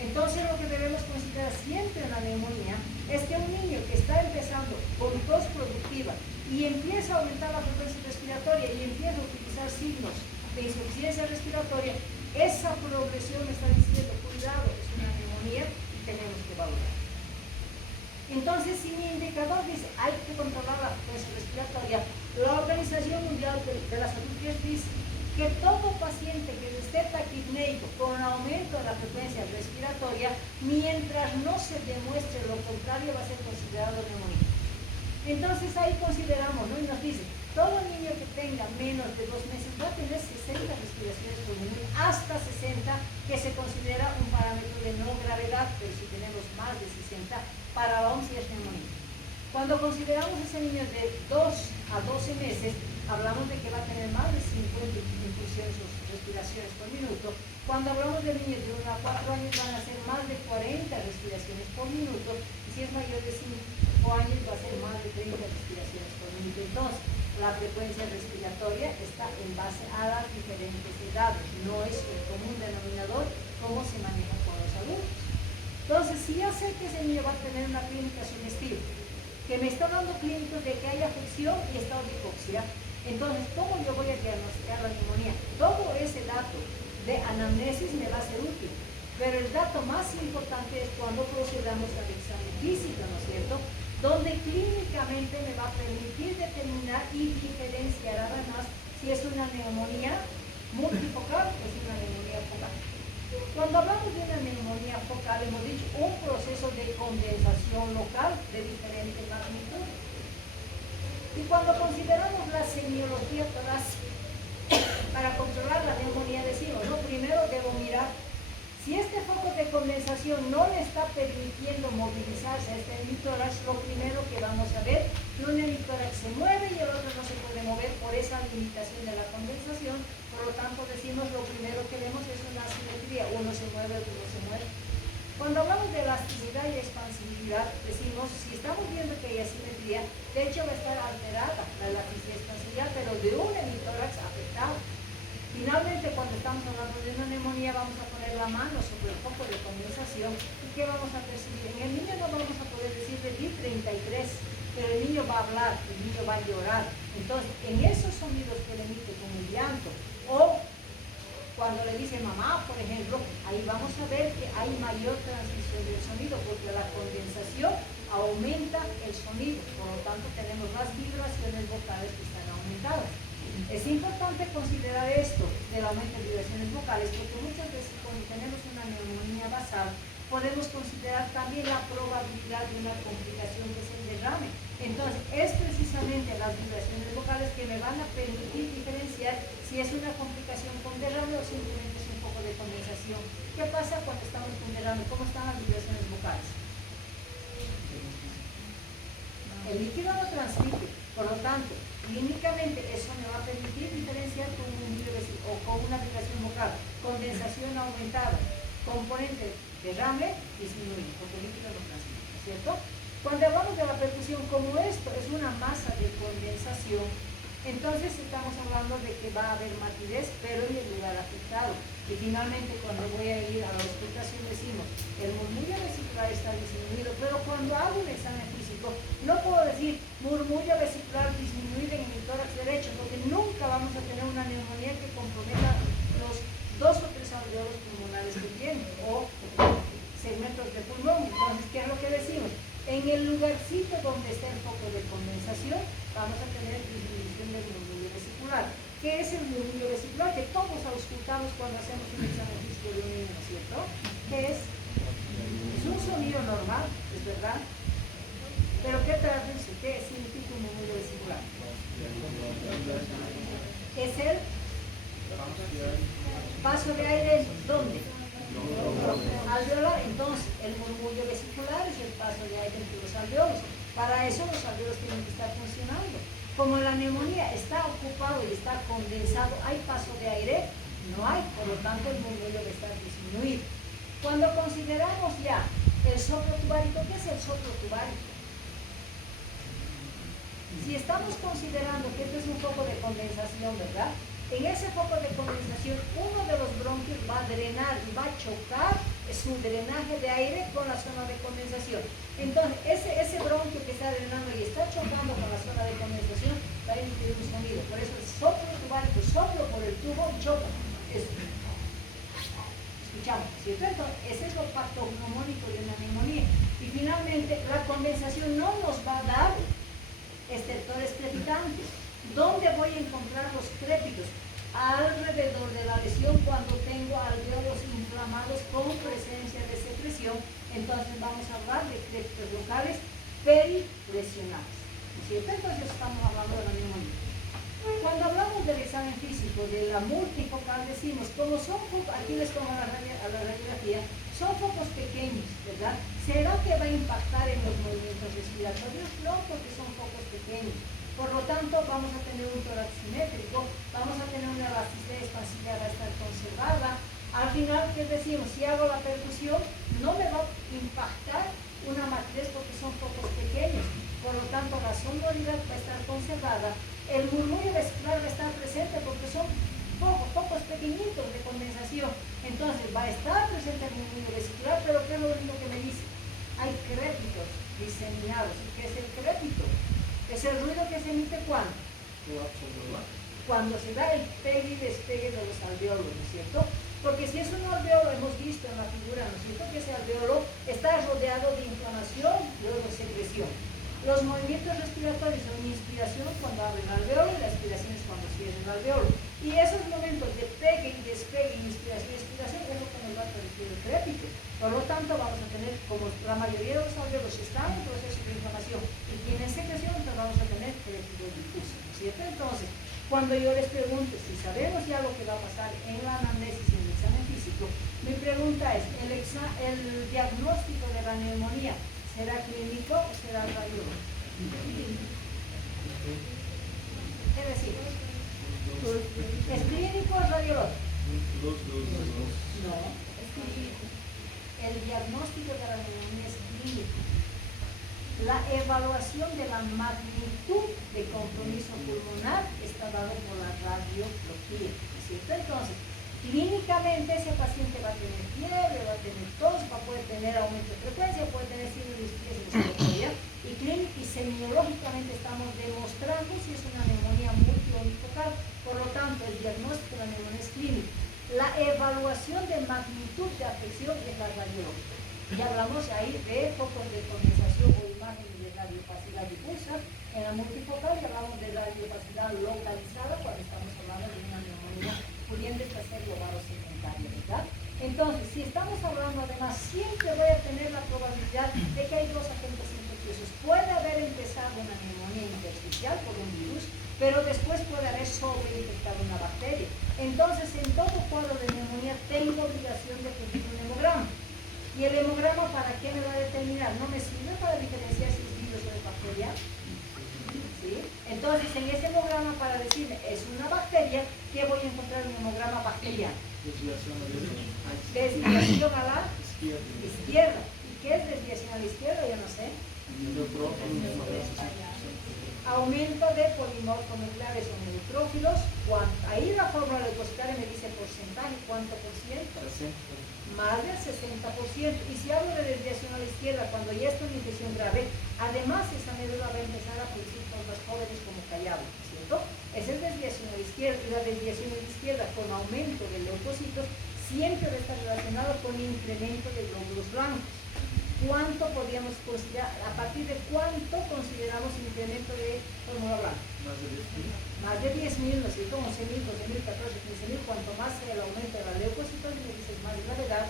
Entonces lo que debemos considerar siempre en la neumonía es que un niño que está empezando con tos productiva y empieza a aumentar la frecuencia respiratoria y empieza a utilizar signos de insuficiencia respiratoria, esa progresión está diciendo, cuidado, es una neumonía y tenemos que valorar. Entonces, si mi indicador dice hay que controlar la frecuencia respiratoria, la Organización Mundial de la Salud dice que todo paciente que esté taquipneico con aumento de la frecuencia respiratoria, mientras no se demuestre lo contrario, va a ser considerado neumonía. Entonces ahí consideramos, ¿no? Y nos dice, todo niño que tenga menos de 2 meses va a tener 60 respiraciones por minuto, hasta 60, que se considera un parámetro de no gravedad, pero si tenemos más de 60, para la OMS es neumonía. Cuando consideramos ese niño de 2 a 12 meses, hablamos de que va a tener más de 50 impulsiones o respiraciones por minuto. Cuando hablamos de niños de 1 a 4 años, van a ser más de 40 respiraciones por minuto, y si es mayor de 5 años, va a ser más de 30 respiraciones por minuto. Entonces, la frecuencia respiratoria está en base a las diferentes edades, no es el común denominador cómo se maneja con los adultos. Entonces, si ya sé que ese niño va a tener una clínica sugestiva, que me está dando clínicos de que hay afección y estado de hipoxia, entonces, ¿cómo yo voy a diagnosticar la neumonía? Todo ese dato de anamnesis me va a ser útil, pero el dato más importante es cuando procedamos al examen físico, ¿no es cierto?, donde clínicamente me va a permitir determinar y diferenciar además si es una neumonía multifocal o es una neumonía focal. Cuando hablamos de una neumonía focal, hemos dicho un proceso de condensación local de diferente magnitud. Y cuando consideramos la semiología torácica, para controlar la neumonía decimos, ¿no? Primero debo mirar si este foco de condensación no le está permitiendo movilizarse a este hemitórax. Lo primero que vamos a ver, que un hemitórax se mueve y el otro no se puede mover por esa limitación de la condensación. Por lo tanto, decimos lo primero que vemos es una asimetría, uno se mueve, otro no se mueve. Cuando hablamos de elasticidad y expansividad, decimos, si estamos viendo que hay asimetría, de hecho va a estar alterada la elasticidad y expansividad, pero de un hemitórax afectado. Finalmente, cuando estamos hablando de una neumonía, vamos a poner la mano sobre el foco de condensación. ¿Y qué vamos a percibir? En el niño no vamos a poder decir medir 33, pero el niño va a hablar, el niño va a llorar. Entonces, en esos sonidos que le emite con el llanto, o cuando le dice mamá, por ejemplo, ahí vamos a ver que hay mayor transmisión del sonido, porque la condensación aumenta el sonido. Por lo tanto, tenemos más vibraciones vocales que están aumentadas. Es importante considerar esto del aumento de vibraciones vocales, porque muchas veces cuando tenemos una neumonía basal, podemos considerar también la probabilidad de una complicación que es el derrame. Entonces, es precisamente las vibraciones vocales que me van a permitir diferenciar si es una complicación con derrame o simplemente es un poco de condensación. ¿Qué pasa cuando estamos con derrame? ¿Cómo están las vibraciones vocales? El líquido no transmite, por lo tanto, clínicamente eso me va a permitir diferenciar con un o con una vibración vocal, condensación aumentada, componente derrame disminuye, porque el líquido no transmite, ¿no es cierto? Cuando hablamos de la percusión, como esto es una masa de condensación, entonces estamos hablando de que va a haber matidez, pero en el lugar afectado. Y finalmente, cuando voy a ir a la auscultación, decimos, el murmullo vesicular está disminuido, pero cuando hago un examen físico, no puedo decir murmullo vesicular disminuido en el tórax derecho, porque nunca vamos a tener una neumonía que comprometa los 2 o 3 alveolos pulmonares que tienen, o segmentos de pulmón. Entonces, ¿qué es lo que decimos? lugarcito donde está el foco de condensación, vamos a tener disminución del murmullo vesicular. ¿Qué es el murmullo vesicular? Que todos auscultamos cuando hacemos un examen físico de un niño, ¿no es cierto? ¿Qué es? Es un sonido normal, ¿es verdad? Pero ¿qué traduce? ¿Qué significa un murmullo vesicular? Es el paso de aire, ¿dónde? Alveolar. Entonces, el murmullo vesicular es el paso de aire entre los alveolos. Para eso los alveolos tienen que estar funcionando. Como la neumonía está ocupado y está condensado, ¿hay paso de aire? No hay, por lo tanto el murmullo va a estar disminuido. Cuando consideramos ya el soplo tubárico, ¿qué es el soplo tubárico? Si estamos considerando que este es un foco de condensación, ¿verdad? En ese foco de condensación, uno de los bronquios va a drenar y va a chocar su drenaje de aire con la zona de condensación. Entonces, ese bronquio que está drenando y está chocando con la zona de condensación va a emitir un sonido. Por eso el soplo tubárico, soplo por el tubo y choca. Eso. Escuchamos, ¿cierto? Entonces, ese es lo patognomónico de una neumonía. Y finalmente, la condensación no nos va a dar estertores crepitantes. ¿Dónde voy a encontrar los crépitos? Alrededor de la lesión, cuando tengo alveolos inflamados con presencia de secreción, entonces vamos a hablar de crépitos locales perilesionales, ¿no es cierto? Entonces estamos hablando de la neumonía. Cuando hablamos del examen físico de la multifocal, decimos, como son focos, aquí les pongo a la radiografía, son focos pequeños, ¿verdad? ¿Será que va a impactar en los movimientos respiratorios? No, porque son focos pequeños. Por lo tanto, vamos a tener un tórax simétrico, vamos a tener una elasticidad expansiva, va a estar conservada. Al final, ¿qué decimos? Si hago la percusión, no me va a impactar una matriz porque son focos pequeños. Por lo tanto, la sonoridad va a estar conservada. El murmullo vesicular va a estar presente porque son focos pequeñitos de condensación. Entonces, va a estar presente el murmullo vesicular, pero ¿qué es lo único que me dice? Hay crépitos diseminados. ¿Qué es el crépito? Es el ruido que se emite ¿cuándo? Cuando se da el pegue y despegue de los alveolos, ¿no es cierto? Porque si es un alveolo, hemos visto en la figura, ¿no es cierto? Que ese alveolo está rodeado de inflamación y luego secreción. Los movimientos respiratorios son inspiración cuando abre el alveolo y la expiración es cuando cierra el alveolo. Y esos momentos de pegue y despegue, inspiración y expiración es lo que nos va a producir el crépito. Por lo tanto, vamos a tener, como la mayoría de los alveolos están en proceso de inflamación y tienen secreción, entonces vamos a tener crépito difuso, ¿no es cierto? Entonces, cuando yo les pregunte si sabemos ya lo que va a pasar en la anamnesis y en el examen físico, mi pregunta es, ¿el diagnóstico de la neumonía será clínico o será radiológico? Es decir, ¿es clínico o radiológico? No, es clínico. El diagnóstico de la neumonía es clínico. La evaluación de la magnitud de compromiso pulmonar está dado por la radiología, ¿no es cierto? Entonces, clínicamente ese paciente va a tener fiebre, va a tener tos, va a poder tener aumento de frecuencia, puede tener signos de respiratoria y semiológicamente estamos demostrando si es una neumonía multionifocal. Por lo tanto, el diagnóstico de la neumonía es clínico. La evaluación de magnitud de afección es la radiológica. Ya hablamos ahí de focos de condensación o imágenes de radiopacidad difusa. En la multifocal ya hablamos de radiopacidad localizada cuando estamos hablando de una neumonía pudiendo ser global o secundaria, ¿verdad? Entonces, si estamos hablando además, siempre voy a tener la probabilidad de que hay dos agentes infecciosos. Puede haber empezado una neumonía intersticial por un virus, pero después puede haber sobreinfectado una bacteria. Entonces, en todo cuadro de neumonía tengo obligación de pedir un hemograma. ¿Y el hemograma para qué me va a determinar? ¿No me sirve para diferenciar si es virus o es bacteria? ¿Sí? Entonces, en ese hemograma, para decirme, es una bacteria, ¿qué voy a encontrar en un hemograma bacteriano? Desviación a la izquierda. ¿Y qué es desviación a la izquierda? Yo no sé. Aumento de polimorfonucleares o neutrófilos. Ahí la fórmula depositaria me dice porcentaje, ¿cuánto por ciento? Más del 60%. Y si hablo de desviación a la izquierda, cuando ya está una infección grave, además esa médula va a empezar a producir cosas jóvenes como callado, ¿cierto? Esa es desviación a la izquierda. Y la desviación a la izquierda con aumento de leucocitos siempre va a estar relacionado con incremento de glóbulos blancos. ¿cuánto podríamos considerar, a partir de cuánto consideramos incremento de fórmula blanca? Más de 10.000, ¿no es cierto? 11.000, 12.000, 14.000, 15.000, cuanto más sea el aumento de la leucocitosis, me dices más gravedad,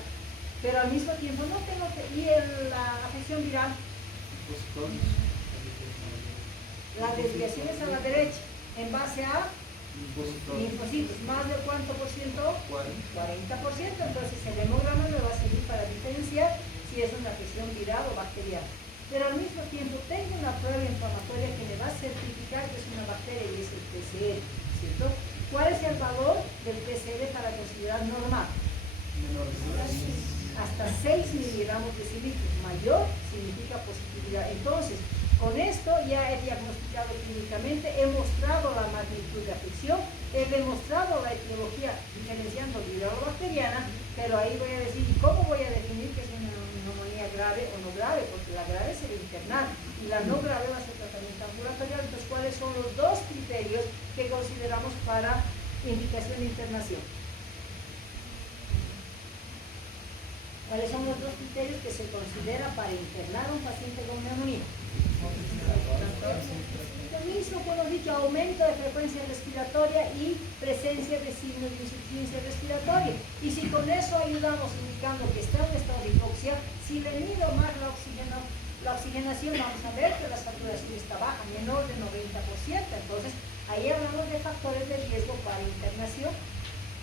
pero al mismo tiempo no tengo que, y la afección viral, la desviación es a la derecha, en base a linfocitos, más del cuánto por ciento, 40%, entonces el hemograma me va a servir para diferenciar si es una afección viral o bacteriana. Pero al mismo tiempo tengo una prueba inflamatoria que me va a certificar que es una bacteria y es el PCR, ¿cierto? ¿Cuál es el valor del PCR para considerar normal? Hasta 6 miligramos de cilitro, mayor significa positividad. Entonces, con esto ya he diagnosticado clínicamente, he mostrado la magnitud de afección, he demostrado la etiología diferenciando viral o bacteriana, pero ahí voy a decir, ¿y cómo voy a definir que es una neumonía grave o no grave? Porque la grave sería internar y la no grave va a ser tratamiento ambulatorio. Entonces, ¿cuáles son los dos criterios que consideramos para indicación de internación? ¿Cuáles son los dos criterios que se considera para internar a un paciente con neumonía? Lo mismo que hemos dicho, aumento de frecuencia respiratoria y presencia de signos de insuficiencia respiratoria. Y si con eso ayudamos indicando que está en estado de hipoxia, si venido más la oxigenación, vamos a ver que la saturación está baja, menor de 90%. Entonces, ahí hablamos de factores de riesgo para internación.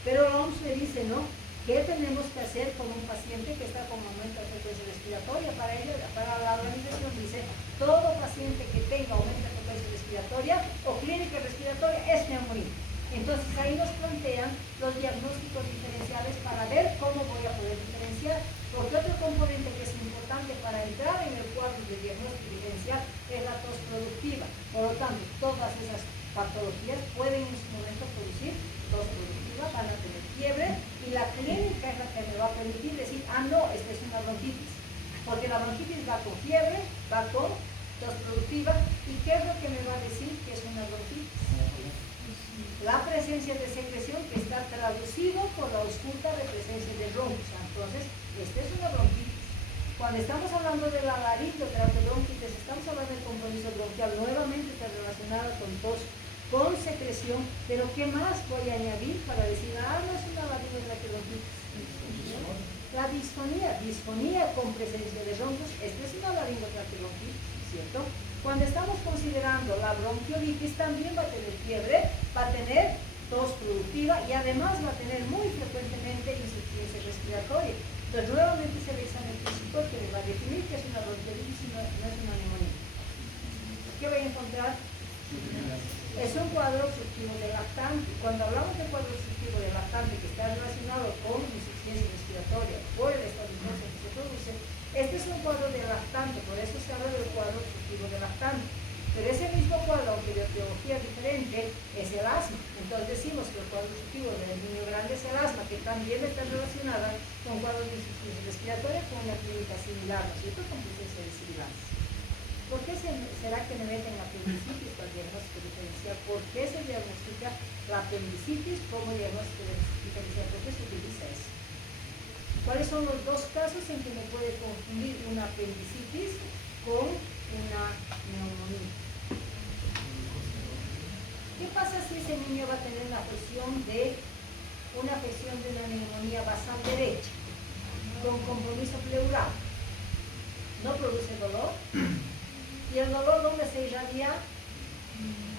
Pero la OMS me dice, ¿no? ¿Qué tenemos que hacer con un paciente que está con aumento de frecuencia respiratoria? Para la organización dice, todo paciente que tenga aumento de frecuencia respiratoria o clínica respiratoria es neumonía. Entonces ahí nos plantean los diagnósticos diferenciales para ver cómo voy a poder diferenciar. Porque otro componente que es importante para entrar en el cuadro de diagnóstico diferencial es la tos productiva. Por lo tanto, todas esas patologías pueden en su momento producir tos productiva, van a tener fiebre, y la clínica es la que me va a permitir decir, ah no, esta es una bronquitis, porque la bronquitis va con fiebre, va con tos productiva, y ¿qué es lo que me va a decir que es una bronquitis? La presencia de secreción que está traducido por la ausculta de presencia de bronquios. Entonces, esta es una bronquitis. Cuando estamos hablando de la laringoterapia bronquitis, estamos hablando del compromiso bronquial, nuevamente está relacionado con tos, con secreción, pero ¿qué más voy a añadir para decir, ah, no es una laringoterapia bronquitis? La disfonía con presencia de bronquios, esta es una laringoterapia bronquitis, ¿cierto? Cuando estamos considerando la bronquiolitis, también va a tener fiebre, va a tener tos productiva y además va a tener muy frecuentemente insuficiencia respiratoria. Entonces, nuevamente se ve examen físico que le va a definir que es una bronquiolitis y no es una neumonía. ¿Qué voy a encontrar? Es un cuadro obstructivo de lactante. Cuando hablamos de cuadro obstructivo de lactante que está relacionado con insuficiencia respiratoria por el estado de hipoxia que se produce, este es un cuadro de lactante, por eso se habla del cuadro obstructivo de lactante. Pero ese mismo cuadro, aunque de etiología diferente, es el asma. Entonces decimos que el cuadro obstructivo del niño grande es el asma, que también está relacionada con cuadros de insuficiencia respiratoria con una clínica similar, ¿no es cierto? Con presencia de sibilancia. ¿Por qué será que me meten la apendicitis para el diagnóstico diferencial? ¿Por qué se diagnostica la apendicitis como diagnóstico diferencial? ¿Por qué se utiliza eso? ¿Cuáles son los dos casos en que me puede confundir una apendicitis con una neumonía? ¿Qué pasa si ese niño va a tener una afección de una neumonía basal derecha con compromiso pleural? ¿No produce dolor? Y el dolor, ¿dónde se irradia?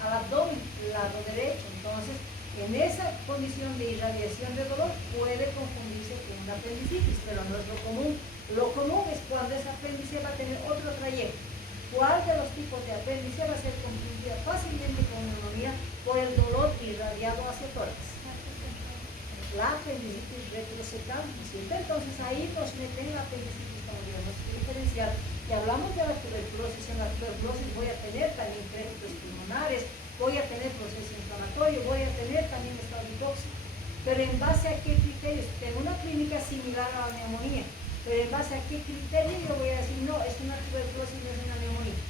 Al abdomen, lado derecho. Entonces, en esa condición de irradiación de dolor puede confundirse con una apendicitis, pero no es lo común. Lo común es cuando esa apéndice va a tener otro trayecto. ¿Cuál de los tipos de apéndice va a ser confundida fácilmente con neumonía por el dolor irradiado hacia el tórax? La apendicitis retrosecante, ¿cierto? Entonces ahí nos meten la apendicitis como diagnóstico diferencial. Y hablamos de la tuberculosis. En la tuberculosis voy a tener también créditos pulmonares, voy a tener proceso inflamatorio, voy a tener también estado de hipoxia. Pero ¿en base a qué criterios? Tengo una clínica similar a la neumonía, pero ¿en base a qué criterio yo voy a decir, no, es una tuberculosis, no es una neumonía?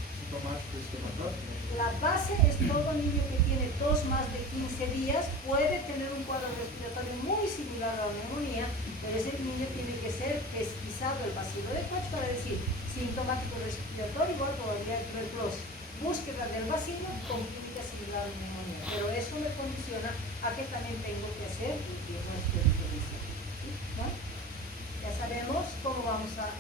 La base es todo niño que tiene tos más de 15 días, puede tener un cuadro respiratorio muy similar a la neumonía, pero ese niño tiene que ser pesquisado el el vacío de Koch para decir sintomático respiratorio igual probabilidad de tuberculosis. Búsqueda del vacío con clínica similar a neumonía, pero eso me condiciona a que también tengo que hacer el diagnóstico diferencial. ¿No? Ya sabemos cómo vamos a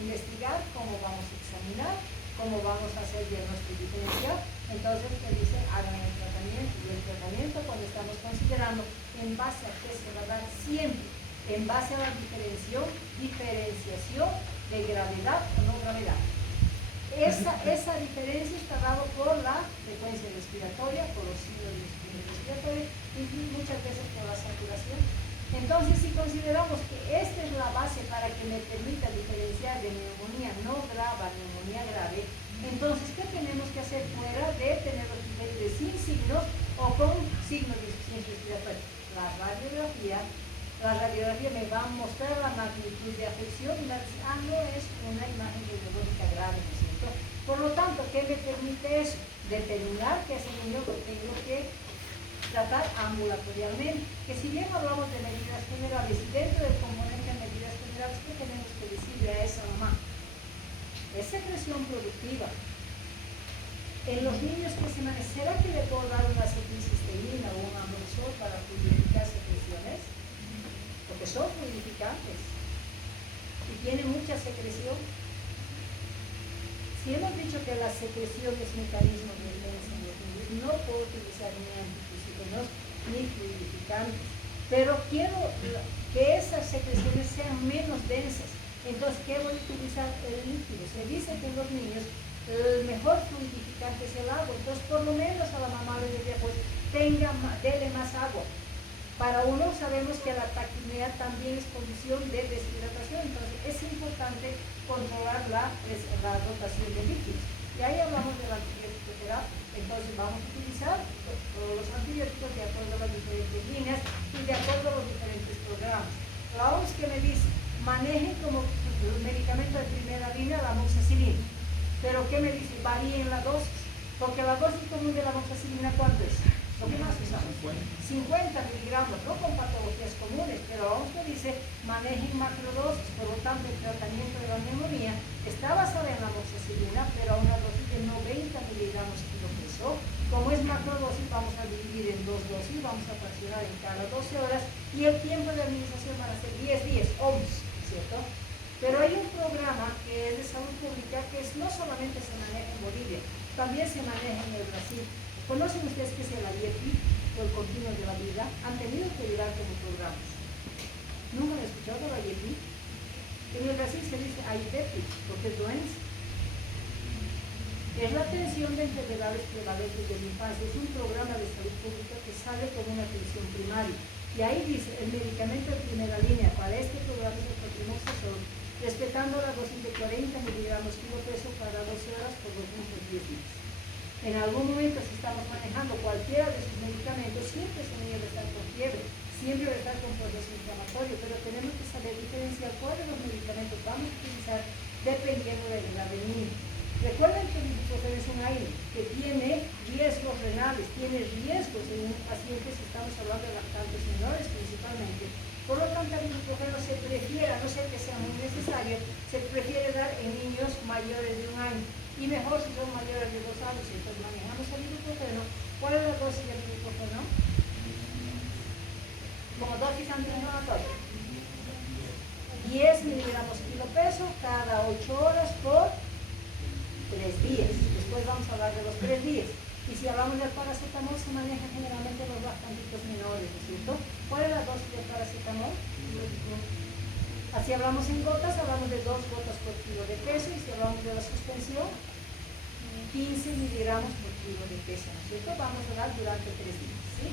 investigar, cómo vamos a examinar, cómo vamos a hacer diagnóstico diferencial. Entonces me dice hagan el tratamiento, y el tratamiento cuando estamos considerando en base a qué se va a dar siempre, en base a la diferenciación de gravedad o no gravedad. Esa diferencia está dada por la frecuencia respiratoria, por los signos de insuficiencia respiratoria y muchas veces por la saturación. Entonces, si consideramos que esta es la base para que me permita diferenciar de neumonía no grave a neumonía grave, entonces, ¿qué tenemos que hacer fuera de tener los criterios sin signos o con signos de insuficiencia respiratoria? La radiografía me va a mostrar la magnitud de afección y va a decir, no es una imagen radiológica grave, ¿no es cierto? Por lo tanto, ¿qué me permite eso? Determinar que ese niño lo tengo que tratar ambulatorialmente. Que si bien hablamos de medidas generales, dentro del componente de medidas generales, ¿qué tenemos que decirle a esa mamá? Es secreción productiva. En los niños que se manejan, ¿será que le puedo dar una acetilcisteína o un ambroxol para fluidificar secreciones? Porque son fluidificantes y tienen mucha secreción. Si hemos dicho que la secreción es mecanismo de defensa en los niños, no puedo utilizar ni antitusígenos ni fluidificantes, pero quiero que esas secreciones sean menos densas. Entonces, ¿qué voy a utilizar? El líquido. Se dice que en los niños el mejor fluidificante es el agua, entonces por lo menos a la mamá le diría, pues dele más agua. Para uno sabemos que la taquipnea también es condición de deshidratación, entonces es importante controlar la dotación de líquidos. Y ahí hablamos de la antibiótico terapia. Entonces vamos a utilizar todos los antibióticos de acuerdo a las diferentes líneas y de acuerdo a los diferentes programas. La OMS que me dice, manejen como medicamento de primera línea la amoxicilina. Pero ¿qué me dice? Varíen la dosis. Porque la dosis común de la amoxicilina, ¿cuánto es? Lo que más usamos, 50 miligramos, no con patologías comunes, pero aún me dice manejen macrodosis, por lo tanto el tratamiento de la neumonía está basado en la amoxicilina, pero a una dosis de 90 miligramos kilo peso. Como es macrodosis, vamos a dividir en dos dosis, vamos a fraccionar en cada 12 horas y el tiempo de administración van a ser 10 días, 11, ¿cierto? Pero hay un programa que es de salud pública que no solamente se maneja en Bolivia, también se maneja en el Brasil. ¿Conocen ustedes qué es el IEPI o el continuo de la vida? Han tenido que llegar como programas. ¿Nunca han escuchado el IEPI? En el Brasil se dice IEPI, porque es doença. Es la atención de enfermedades prevalentes de la infancia. Es un programa de salud pública que sale con una atención primaria. Y ahí dice, el medicamento de primera línea para este programa es el cotrimoxazol, respetando la dosis de 40 miligramos kilo peso cada 12 horas por los últimos 10 días. En algún momento, si estamos manejando cualquiera de sus medicamentos, siempre ese niño va a estar con fiebre, siempre va a estar con proceso inflamatorio, pero tenemos que saber diferenciar cuáles de los medicamentos vamos a utilizar dependiendo de la edad del niño. Recuerden que el ibuprofeno es un aire que tiene riesgos renales, tiene riesgos en pacientes, estamos hablando de lactantes menores principalmente. Por lo tanto, el ibuprofeno se prefiere, a no ser que sea muy necesario, se prefiere dar en niños mayores de 1 año. Y mejor si son mayores de 2 años, entonces manejamos el ibuprofeno. ¿Cuál es la dosis del ibuprofeno? Como dosis antiinflamatoria. 10 miligramos kilo peso cada 8 horas por 3 días. Después vamos a hablar de los 3 días. Y si hablamos del paracetamol, se manejan generalmente los lactantitos menores, ¿no es cierto? ¿Cuál es la dosis del paracetamol? Así hablamos en gotas, hablamos de 2 gotas por kilo de peso, y si hablamos de la suspensión, 15 miligramos por kilo de peso, ¿no es cierto? Vamos a dar durante 3 días, ¿sí?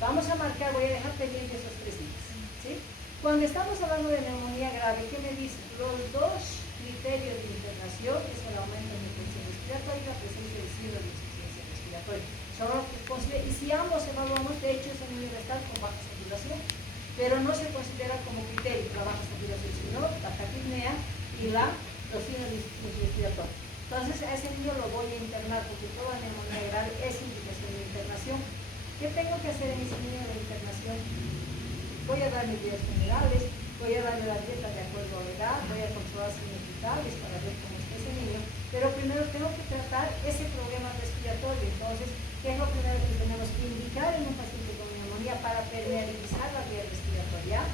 Vamos a marcar, voy a dejar pendientes esos 3 días, ¿sí? Cuando estamos hablando de neumonía grave, ¿qué me dicen? Los 2 criterios de internación, que es el aumento de la presión respiratoria y la presencia de signos de insuficiencia respiratoria. Y si ambos evaluamos, de hecho, ese niño va a estar con baja saturación, pero no se considera como criterio la baja saturación, sino la taquipnea y los signos de insuficiencia respiratoria. Entonces, a ese niño lo voy a internar, porque toda neumonía grave es indicación de internación. ¿Qué tengo que hacer en ese niño de internación? Voy a dar medidas generales, voy a darle la dieta de acuerdo a la edad, voy a controlar signos vitales para ver cómo está ese niño, pero primero tengo que tratar ese problema respiratorio. Entonces, ¿qué es lo primero que tenemos que indicar en un paciente con neumonía para permeabilizar la vía respiratoria?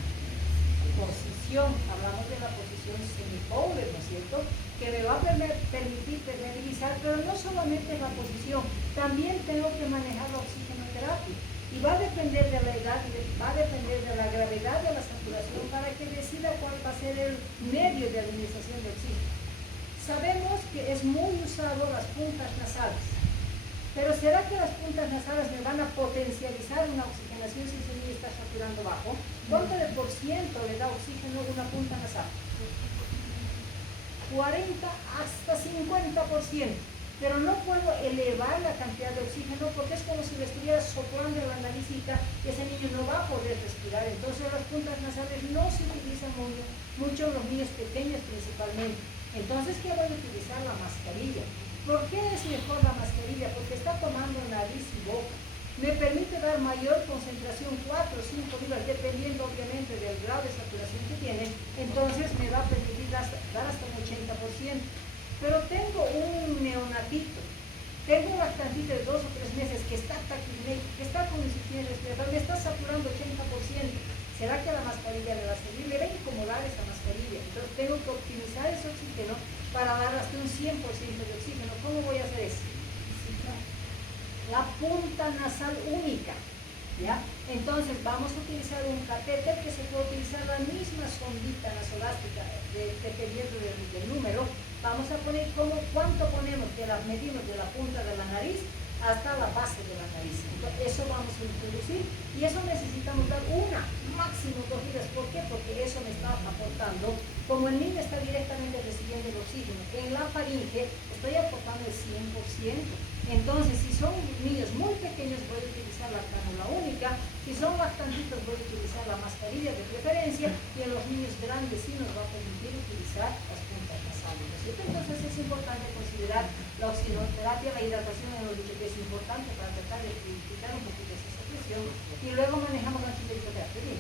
Posición, hablamos de la posición semi-Fowler, ¿no es cierto? Que me va a permitir permeabilizar, pero no solamente la posición, también tengo que manejar la oxigenoterapia. Y va a depender de la edad, va a depender de la gravedad de la saturación para que decida cuál va a ser el medio de administración de oxígeno. Sabemos que es muy usado las puntas nasales, pero ¿será que las puntas nasales me van a potencializar una oxigenación si ese niño está saturando bajo? ¿Cuánto de por ciento le da oxígeno una punta nasal? 40 hasta 50%. Pero no puedo elevar la cantidad de oxígeno porque es como si le estuviera soplando en la naricita y ese niño no va a poder respirar. Entonces las puntas nasales no se utilizan mucho en los niños pequeños principalmente. Entonces, ¿qué voy a utilizar? La mascarilla. ¿Por qué es mejor la mascarilla? Porque está tomando nariz y boca. Me permite dar mayor concentración, 4 o 5 libras, dependiendo obviamente del grado de saturación que tiene. Entonces me va a permitir dar hasta un 80%. Pero tengo un neonatito, tengo un lactantito de 2 o 3 meses que está taquipnéico, que está con insuficiencia respiratoria, me está saturando 80%. ¿Será que la mascarilla le va a servir? Le va a incomodar esa mascarilla. Entonces tengo que optimizar ese oxígeno para dar hasta un 100% de oxígeno. ¿Cómo voy a hacer eso? La punta nasal única, ¿ya? Entonces vamos a utilizar un catéter que se puede utilizar la misma sondita nasolástica dependiendo del número. Vamos a poner cuánto ponemos, que las medimos de la punta de la nariz hasta la base de la nariz. Entonces, eso vamos a introducir y eso necesitamos dar máximo 2 libras. ¿Por qué? Porque eso me está aportando, como el niño está directamente recibiendo el oxígeno, en la faringe estoy aportando el 100%. Entonces, si son niños muy pequeños voy a utilizar la cánula única, si son lactantitos voy a utilizar la mascarilla de preferencia y en los niños grandes sí nos va a permitir utilizar las puntas nasales, ¿no es cierto? Entonces es importante considerar la oxigenoterapia, la hidratación, hemos dicho que es importante para tratar de purificar un poquito esa secreción y luego manejamos la antibiótico-terapia.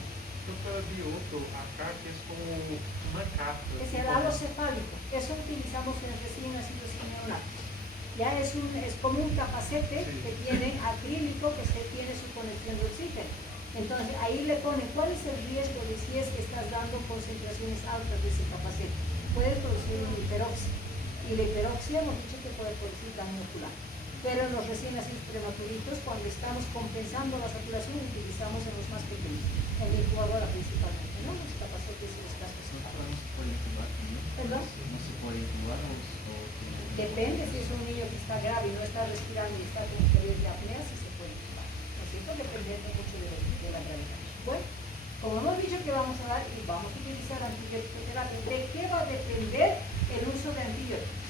Doctora, vi otro acá que es como una cápsula. Es el halocefálico, eso utilizamos en recién nacidos y neonatos. Ya es como un capacete que tiene acrílico que tiene su conexión de oxígeno. Entonces ahí le pone cuál es el riesgo de si es que estás dando concentraciones altas de ese capacete. Puede producir una hiperoxia. Y la hiperoxia hemos dicho que puede producir daño ocular. Pero en los recién nacidos prematuritos, cuando estamos compensando la saturación, utilizamos en los más pequeños, en la incubadora principalmente, ¿no? Los capacetes y los cascos. ¿No se puede incubar también? ¿Perdón? ¿No se puede incubar o Depende, si es un niño que está grave y no está respirando y está con periodos de apnea, si se puede incubar. ¿No es cierto? Dependiendo mucho de la gravedad. Bueno, como hemos dicho que vamos a dar y vamos a utilizar antibiótico terapia, ¿de qué va a depender el uso de antibióticos?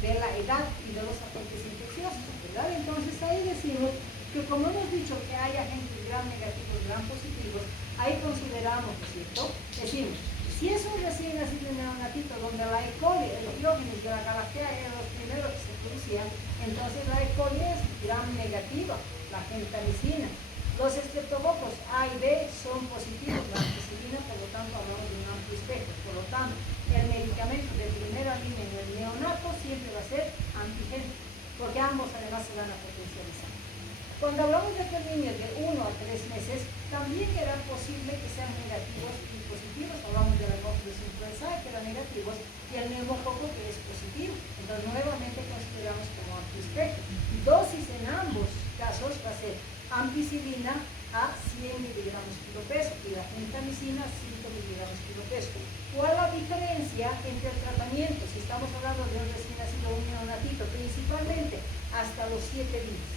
De la edad y de los agentes infecciosos, ¿verdad? Entonces ahí decimos que como hemos dicho que hay agentes gram negativos, gram positivos, ahí consideramos, ¿no es cierto? Decimos, si es un recién nacido neonatito donde la E. coli, el Diógenes de la galactea eran los primeros que se producían, entonces la E. coli es gram negativa, la gentamicina. Los estreptococos A y B son positivos, la ampicilina, por lo tanto hablamos de un amplio espectro. Por lo tanto, el medicamento de primera línea en el neonato siempre va a ser antigénico, porque ambos además se van a potencializar. Cuando hablamos de que el niño de 1 a 3 meses, también era posible que sean negativos y positivos. Hablamos de la hemófilos influenzae, que eran negativos, y el neumococo, que es positivo. Entonces, nuevamente consideramos como amplio espectro. Dosis en ambos casos va a ser ampicilina a 100 miligramos kilo peso y la gentamicina 5 miligramos kilo peso. ¿Cuál es la diferencia entre el tratamiento? Si estamos hablando de un recién nacido o un neonatito, principalmente hasta los 7 días.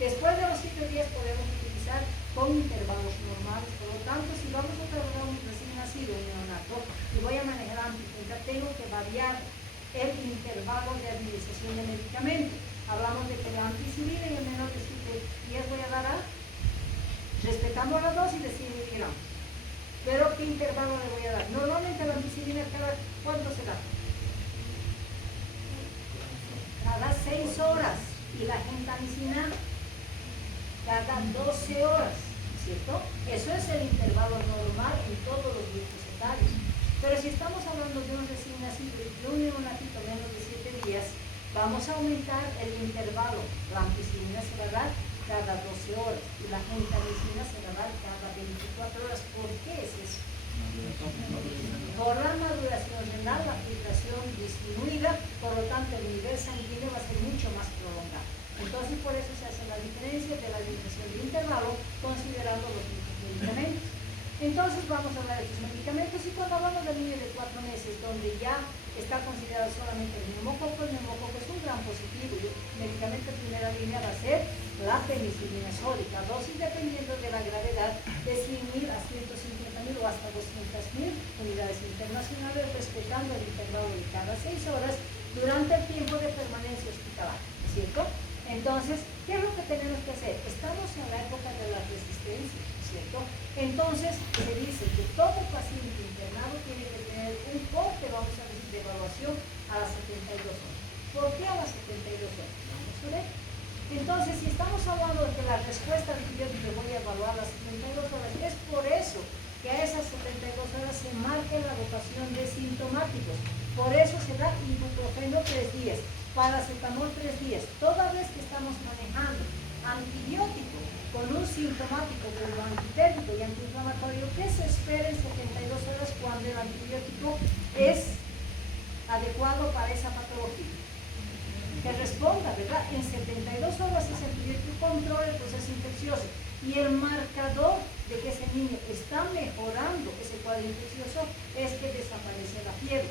Después de los 7 días podemos utilizar con intervalos normales. Por lo tanto, si vamos a trabajar un recién nacido, un neonato, y voy a manejar ampicilina, tengo que variar el intervalo de administración de medicamento. Hablamos de que la ampicilina en el menor de 7 días voy a dar respetando la dosis de 100 miligramos. Pero ¿qué intervalo le voy a dar? Normalmente la ampicilina ¿cuánto se da? Cada 6 horas. Y la gentamicina cada 12 horas, cierto? Eso es el intervalo normal en todos los grupos etarios. Pero si estamos hablando de un recién nacido y de un neonatito menos de 7 días, vamos a aumentar el intervalo. La ampicilina se va a dar cada 12 horas y la gentamicina se va a dar cada 24 horas. ¿Por qué es eso? Por la maduración renal, la filtración disminuida, por lo tanto el nivel sanguíneo va a ser mucho más prolongado. Entonces por eso se hace la diferencia de la disminución de intervalo considerando los mismos medicamentos. Entonces vamos a hablar de estos medicamentos y cuando hablamos del niño de 4 meses donde ya está considerado solamente el neumococo es un gran positivo y el medicamento de primera línea va a ser la penicilina sódica, dosis dependiendo de la gravedad de 100.000 a 150.000 o hasta 200.000 unidades internacionales respetando el intervalo de cada 6 horas durante el tiempo de permanencia hospitalaria, ¿cierto? Entonces, ¿qué es lo que tenemos que hacer? Estamos en la época de la resistencia, ¿cierto? Entonces, se dice que todo paciente internado tiene que tener un corte, vamos a decir, de evaluación a las 72 horas. ¿Por qué a las 72 horas? Vamos a ver. Entonces, si estamos hablando de que la respuesta al antibiótico voy a evaluar a las 72 horas, es por eso que a esas 72 horas se marca la dotación de sintomáticos. Por eso se da ibuprofeno 3 días, paracetamol 3 días. Toda vez que estamos manejando antibiótico con un sintomático como antitérmico y antiinflamatorio, ¿qué se espera en 72 horas cuando el antibiótico es adecuado para esa patología? Que responda, ¿verdad? En 72 horas ese antibiótico controla el proceso infeccioso y el marcador de que ese niño está mejorando ese cuadro infeccioso es que desaparece la fiebre.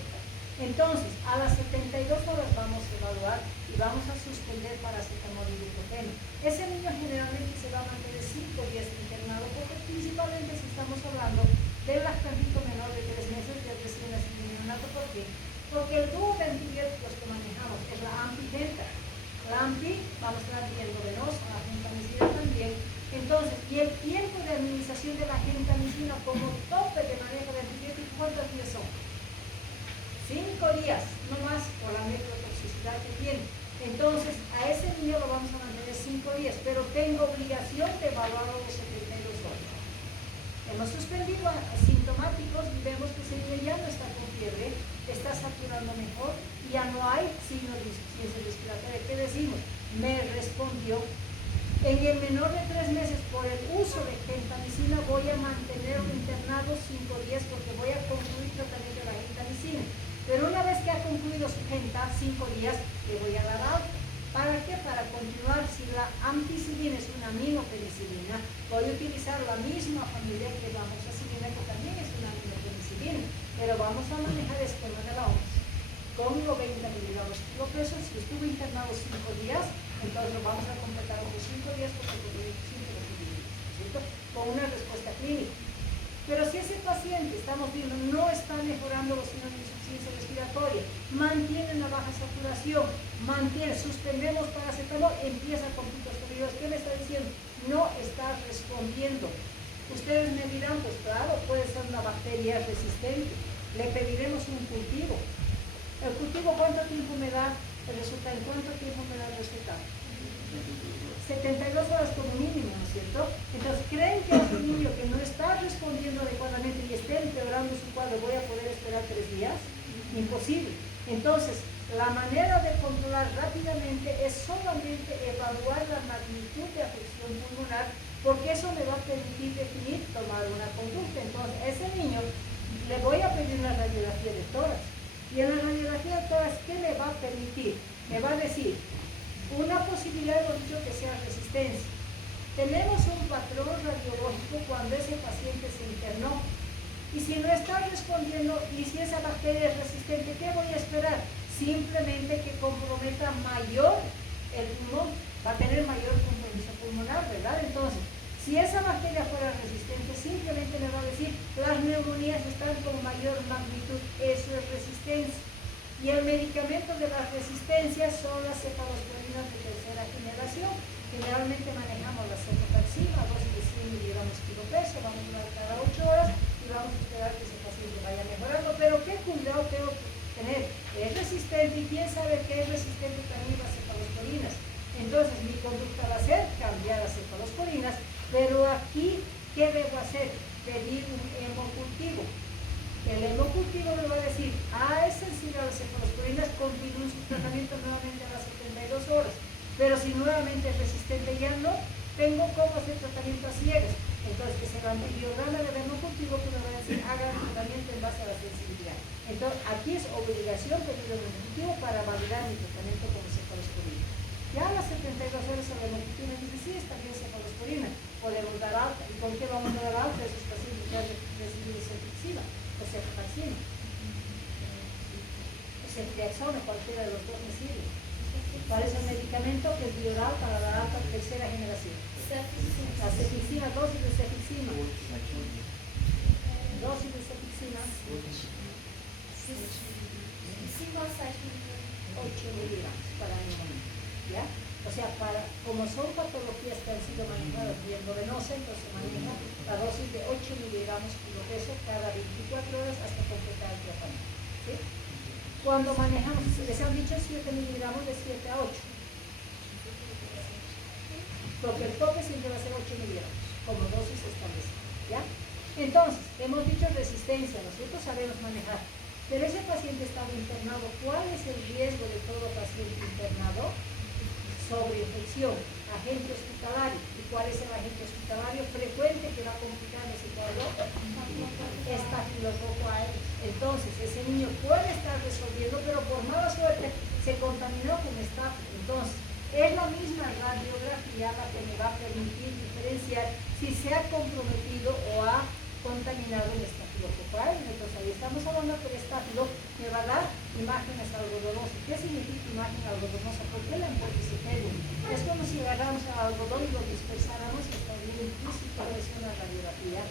Entonces, a las 72 horas vamos a evaluar y vamos a suspender paracetamol y ibuprofeno. Ese niño generalmente se va a mantener 5 días internado, porque principalmente si estamos hablando del lactantito menor de 3 meses del recién nacido neonato. ¿Por qué? Porque el dúo de antibióticos que manejamos es la AMPI-Genta. La AMPI, vamos a estar viendo venosa, la gentamicina también. Entonces, y el tiempo de administración de la gentamicina como tope de manejo de antibióticos, ¿cuántos días son? 5 días, no más, por la necrotoxicidad que tiene. Entonces, a ese niño lo vamos a mantener 5 días, pero tengo obligación de evaluarlo los 72 horas. Hemos suspendido asintomáticos y vemos que ese niño ya no está con fiebre, está saturando mejor, ya no hay signos de insuficiencia respiratoria. ¿Qué decimos? Me respondió. En el menor de 3 meses, por el uso de gentamicina, voy a mantenerlo internado 5 días porque voy a concluir tratamiento de la gentamicina. Pero una vez que ha concluido su genta, 5 días, le voy a dar alta. ¿Para qué? Para continuar. Si la ampicilina es una aminopenicilina, voy a utilizar la misma familia que la amoxicilina, que también es una aminopenicilina. Pero vamos a manejar esquema de la OMS con los 20 miligramos por peso. Si estuvo internado 5 días, entonces lo vamos a completar otros 5 días porque tenemos 5 miligramos, ¿cierto? Con una respuesta clínica. Pero si ese paciente, estamos viendo, no está mejorando los signos de insuficiencia respiratoria, mantiene una baja saturación, suspendemos paracetamol, empieza con picos fríos, ¿qué me está diciendo? No está respondiendo. Ustedes me dirán, pues claro, puede ser una bacteria resistente, le pediremos un cultivo. ¿El cultivo cuánto tiempo me da el resultado? ¿En cuánto tiempo me da el resultado? 72 horas como mínimo, ¿no es cierto? Entonces, ¿creen que a un niño que no está respondiendo adecuadamente y esté empeorando su cuadro, voy a poder esperar 3 días? Imposible. Entonces, la manera de controlar rápidamente es solamente evaluar la magnitud de afección pulmonar, porque eso me va a permitir definir, tomar una conducta. Entonces, a ese niño le voy a pedir una radiografía de tórax. Y en la radiografía de tórax, ¿qué me va a permitir? Me va a decir, una posibilidad, hemos dicho, que sea resistencia. Tenemos un patrón radiológico cuando ese paciente se internó. Y si no está respondiendo, y si esa bacteria es resistente, ¿qué voy a esperar? Simplemente que comprometa mayor el pulmón, va a tener mayor compromiso pulmonar, ¿verdad? Entonces, si esa bacteria fuera resistente, simplemente me va a decir, las neumonías están con mayor magnitud, eso es resistencia. Y el medicamento de las resistencias son las cefalosporinas de tercera generación. Generalmente manejamos la cefataxima, dosis de 100 miligramos kilo peso, vamos a dar cada 8 horas y vamos a esperar que ese paciente vaya mejorando. Pero qué cuidado tengo que tener. Es resistente y quién sabe que es resistente también las cefalosporinas. Entonces mi conducta va a ser cambiar las cefalosporinas, pero aquí ¿qué debo hacer? Pedir un hemocultivo. El hemocultivo me va a decir, es sensible a las cefalosporinas, continúe su tratamiento nuevamente a las 72 horas. Pero si nuevamente es resistente ya no, tengo cómo hacer tratamiento a ciegas. Entonces, que se el antibiograma del hemocultivo que me va a decir, haga el tratamiento en base a la sensibilidad. Entonces, aquí es obligación pedir el hemocultivo para validar mi tratamiento con cefalosporina. Ya a las 72 horas el hemocultivo me dice, sí, está bien cefalosporina, podemos dar alta. ¿Y con qué vamos a dar alta a esos pacientes que han recibido cefixima o cefotaxima? O ceftriaxona, cualquiera de los dos me sirve. ¿Cuál es el medicamento que es bioral para la alta tercera generación? La cefixima, dosis de cefixima. Dosis de cefixima. 8 miligramos para neumonía. ¿Ya? O sea, como son patologías que han sido manejadas bien venosa, entonces se maneja la dosis de 8 miligramos kilo peso cada 24 horas hasta completar el tratamiento. ¿Sí? Cuando manejamos, les han dicho 7 miligramos de 7 a 8. Porque el tope siempre va a ser 8 miligramos, como dosis establecida. ¿Ya? Entonces, hemos dicho resistencia, nosotros sabemos manejar. Pero ese paciente estaba internado, ¿cuál es el riesgo de todo paciente internado? Sobreinfección, agente hospitalario. ¿Y cuál es el agente hospitalario frecuente que va a complicar ese cuadro? Estafilococo aedes. Entonces, ese niño puede estar resolviendo, pero por mala suerte se contaminó con estáfilo. Entonces, es la misma radiografía la que me va a permitir diferenciar si se ha comprometido o ha contaminado el estafilococo aedes. Entonces, ahí estamos hablando que el estáfilo me va a dar imágenes algodonosas. ¿Qué significa imagen algodonosa? ¿Por qué la empolisipedum? Es como si agarramos al algodón y lo dispersáramos y estaría implícito en una radiografía.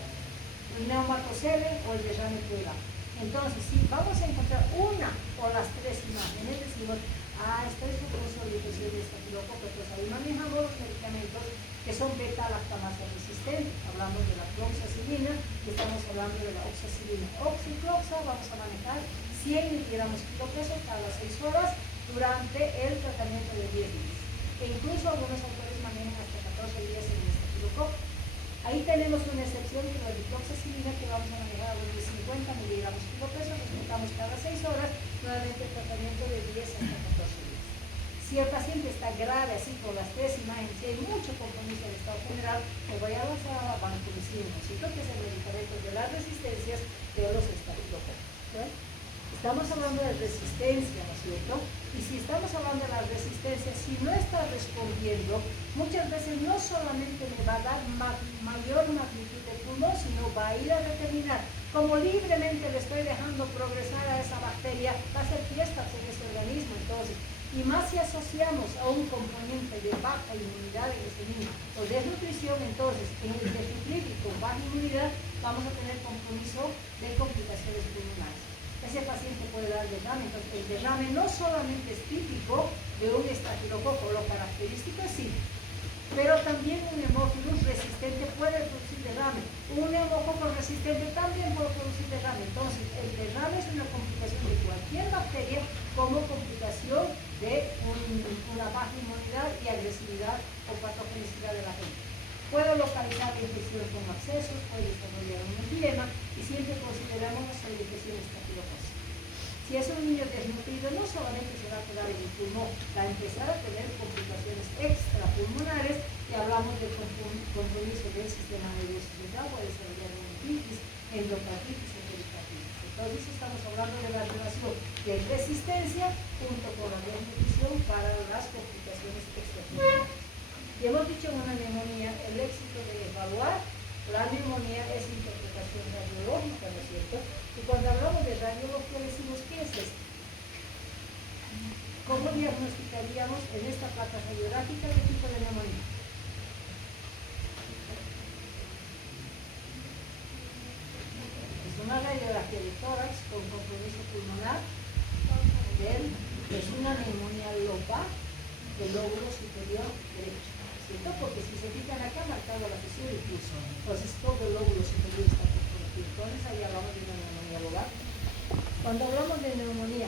El neumatocele o el derrame pleural. Entonces, si vamos a encontrar una o las tres imágenes, decimos, estoy con infección de estafilococo, pues ahí manejamos los medicamentos que son beta-lactamasa resistentes. Hablamos de la cloxacilina, estamos hablando de la oxacilina. Oxicloxa vamos a manejar 100 miligramos kilo peso cada 6 horas durante el tratamiento de 10 días. E incluso algunos autores manejan hasta 14 días en el estafilococo. Ahí tenemos una excepción que es la dicloxacilina, que vamos a manejar a los de 50 miligramos kilo peso, respetamos cada 6 horas, nuevamente el tratamiento de 10 hasta 14 días. Si el paciente está grave, así con las tres imágenes, si hay mucho compromiso del estado general, me voy a lanzar a la vancomicina, que es el medicamento de las resistencias de los estafilococos. ¿Sí? Estamos hablando de resistencia, ¿no es cierto? Y si estamos hablando de la resistencia, si no está respondiendo, muchas veces no solamente me va a dar mayor magnitud de pulmón, sino va a ir a determinar, como libremente le estoy dejando progresar a esa bacteria, va a hacer fiestas en ese organismo. Entonces, y más si asociamos a un componente de baja inmunidad en ese niño o desnutrición, entonces en el desnutrir y con baja inmunidad vamos a tener compromiso de complicaciones pulmonares. Ese paciente puede dar derrame. Entonces, el derrame no solamente es típico de un estafilococo, lo característico es sí, pero también un hemófilus resistente puede producir derrame. Un hemococo resistente también puede producir derrame. Entonces, el derrame es una complicación de cualquier bacteria como complicación de una baja inmunidad y agresividad o patogenicidad de la gente. Puedo localizar la infección con abscesos, puede desarrollar un edema y siempre consideramos la infección estafilococal. Si es un niño desnutrido, no solamente se va a quedar en el pulmón, va a empezar a tener complicaciones extrapulmonares y hablamos de compromiso del sistema nervioso central, puede desarrollar bronquitis, endocarditis o pericarditis. Entonces estamos hablando de la relación de resistencia junto con la desnutrición para las complicaciones extrapulmonares. Y hemos dicho en una neumonía, el éxito de evaluar la neumonía es interpretación radiológica, ¿no es cierto? Y cuando hablamos de radiología decimos, ¿qué es esto? ¿Cómo diagnosticaríamos en esta placa radiográfica qué tipo de neumonía? Es una radiografía de tórax con compromiso pulmonar, es una neumonía lobar del lóbulo superior derecho. ¿Cierto? Porque si se fijan acá marcado la fisión y pulso, entonces todo el lóbulo superior está comprometido. Entonces ahí hablamos de una neumonía lobar. Cuando hablamos de neumonía,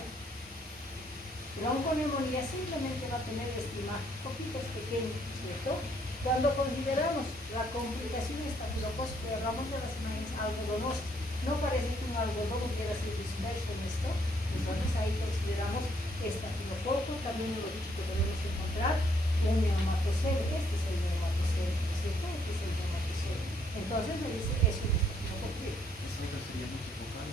la onconeumonía simplemente va a tener estimaje, poquitos pequeños, ¿cierto? Cuando consideramos la complicación estafilocócica, hablamos de las imágenes algodonosas, ¿no parece que un algodón hubiera sido disperso en esto? Entonces ahí consideramos estafilococo, también hemos dicho que podemos encontrar un neumatocele. Este es el neumatocele, ¿no es cierto? Este es el neumatocele. Entonces me dice, eso es estafilococo. Eso sería multifocal.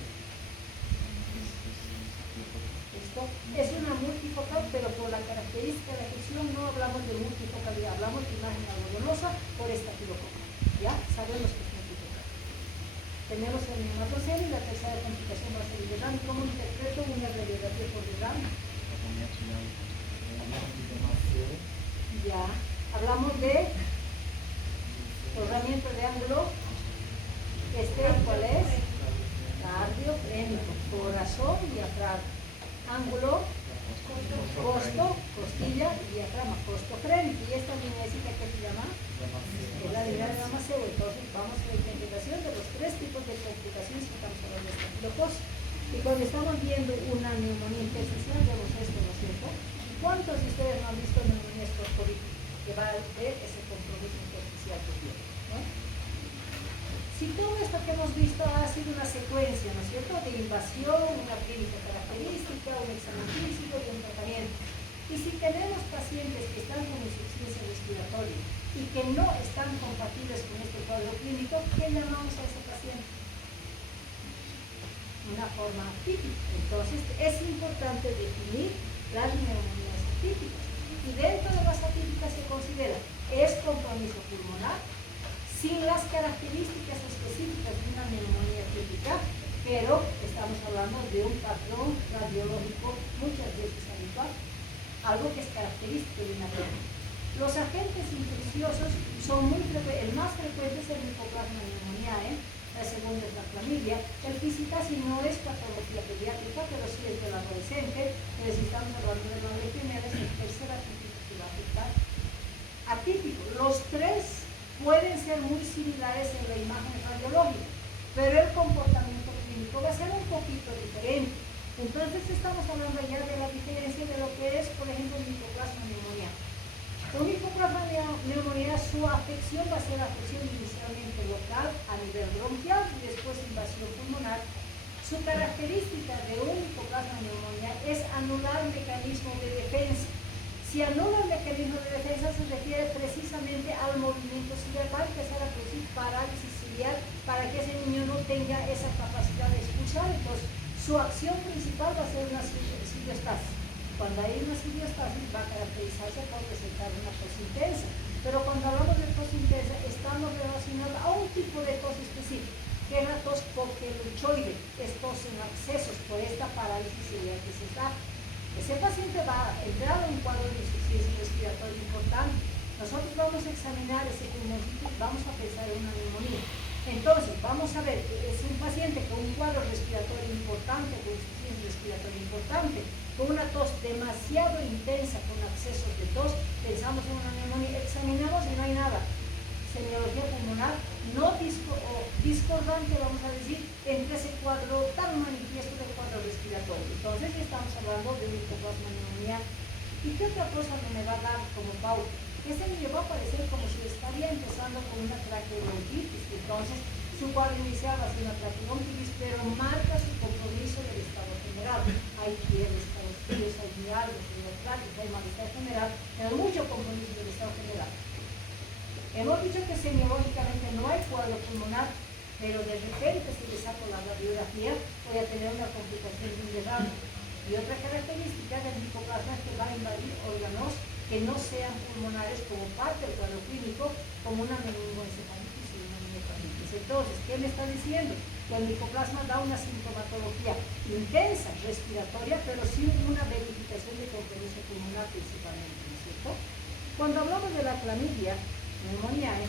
Esto es una multifocal, pero por la característica de la gestión no hablamos de multifocalidad, hablamos de imagen algodonosa por estafilococo. ¿Ya? Sabemos que es multifocal. Tenemos el neumatocele y la tercera complicación va a ser el derrame. ¿Cómo interpreto una radiografía por derrame? Ya. Hablamos de rodamiento de ángulo. ¿Cuál es? Cardiofrénico, corazón y diafragma. Ángulo, costo, costilla y diafragma, costofrénico. Y esta lineecita que se llama es la línea de Damasceno. Entonces vamos a la identificación de los tres tipos de complicaciones que estamos hablando de estafilocosis. Y cuando estamos viendo una neumonía intersticial, vemos esto, ¿no es cierto? ¿Cuántos de ustedes no han visto neumonías corporíticas? Que va a ver ese compromiso intersticial que tiene, ¿no? Si todo esto que hemos visto ha sido una secuencia, ¿no es cierto?, de invasión, una clínica característica, un examen físico y un tratamiento. Y si tenemos pacientes que están con insuficiencia respiratoria y que no están compatibles con este cuadro clínico, ¿qué llamamos a ese paciente? Una forma atípica. Entonces es importante definir las neumonías atípicas. Y dentro de las atípicas se considera, es compromiso pulmonar, sin las características específicas de una neumonía típica, pero estamos hablando de un patrón radiológico muchas veces habitual, algo que es característico de una neumonía. Los agentes infecciosos son muy frecuentes, el más frecuente es el Mycoplasma pneumoniae, la segunda es la clamidia, el Fisicasis no es patología pediátrica, pero sí es del adolescente, pero si estamos hablando de la primera, es el tercer atípico que va a afectar. Atípico, los tres pueden ser muy similares en la imagen radiológica, pero el comportamiento clínico va a ser un poquito diferente. Entonces estamos hablando ya de la diferencia de lo que es, por ejemplo, el Mycoplasma pneumoniae. Un Mycoplasma pneumoniae, su afección va a ser afección inicialmente local a nivel bronquial y después invasión pulmonar. Su característica de un Mycoplasma pneumoniae es anular el mecanismo de defensa. Si anula el mecanismo de defensa, se refiere precisamente al movimiento ciliar, va a empezar a producir parálisis ciliar para que ese niño no tenga esa capacidad de expulsar. Entonces, su acción principal va a ser una ciliostasis. Cuando hay una ciliostasis, va a caracterizarse por presentar una tos intensa. Pero cuando hablamos de tos intensa, estamos relacionados a un tipo de tos específico, que es la tos poqueluchoide, es tos en accesos por esta parálisis ciliar que se da. Ese paciente va a entrar a un cuadro de insuficiencia respiratoria importante. Nosotros vamos a examinar ese pulmoncito y vamos a pensar en una neumonía. Entonces, vamos a ver, es un paciente con un cuadro respiratorio importante, con insuficiencia respiratoria importante, con una tos demasiado intensa, con accesos de tos, pensamos en una neumonía, examinamos y no hay nada. Semiología pulmonar no discordante, vamos a decir, entre ese cuadro tan manifiesto del cuadro respiratorio. Entonces estamos hablando de un Mycoplasma pneumoniae. ¿Y qué otra cosa me va a dar como pauta? Ese niño va a parecer como si estaría empezando con una traqueobronquitis. Entonces su cuadro inicial va a ser una traqueobronquitis, pero marca su compromiso del estado general. Hay fiebre, escalofríos, hay mialgias, hay malestar general, pero mucho compromiso del estado general. Hemos dicho que semiológicamente no hay cuadro pulmonar, pero de repente si le saco la radiografía voy a tener una complicación de un derrame. Y otra característica del Mycoplasma es que va a invadir órganos que no sean pulmonares como parte del cuadro clínico, como una meningoencefalitis y una miocarditis. Entonces, ¿qué me está diciendo? Que el Mycoplasma da una sintomatología intensa, respiratoria, pero sin una verificación de compromiso pulmonar principalmente, ¿no es cierto? Cuando hablamos de la clamidia pneumoniae,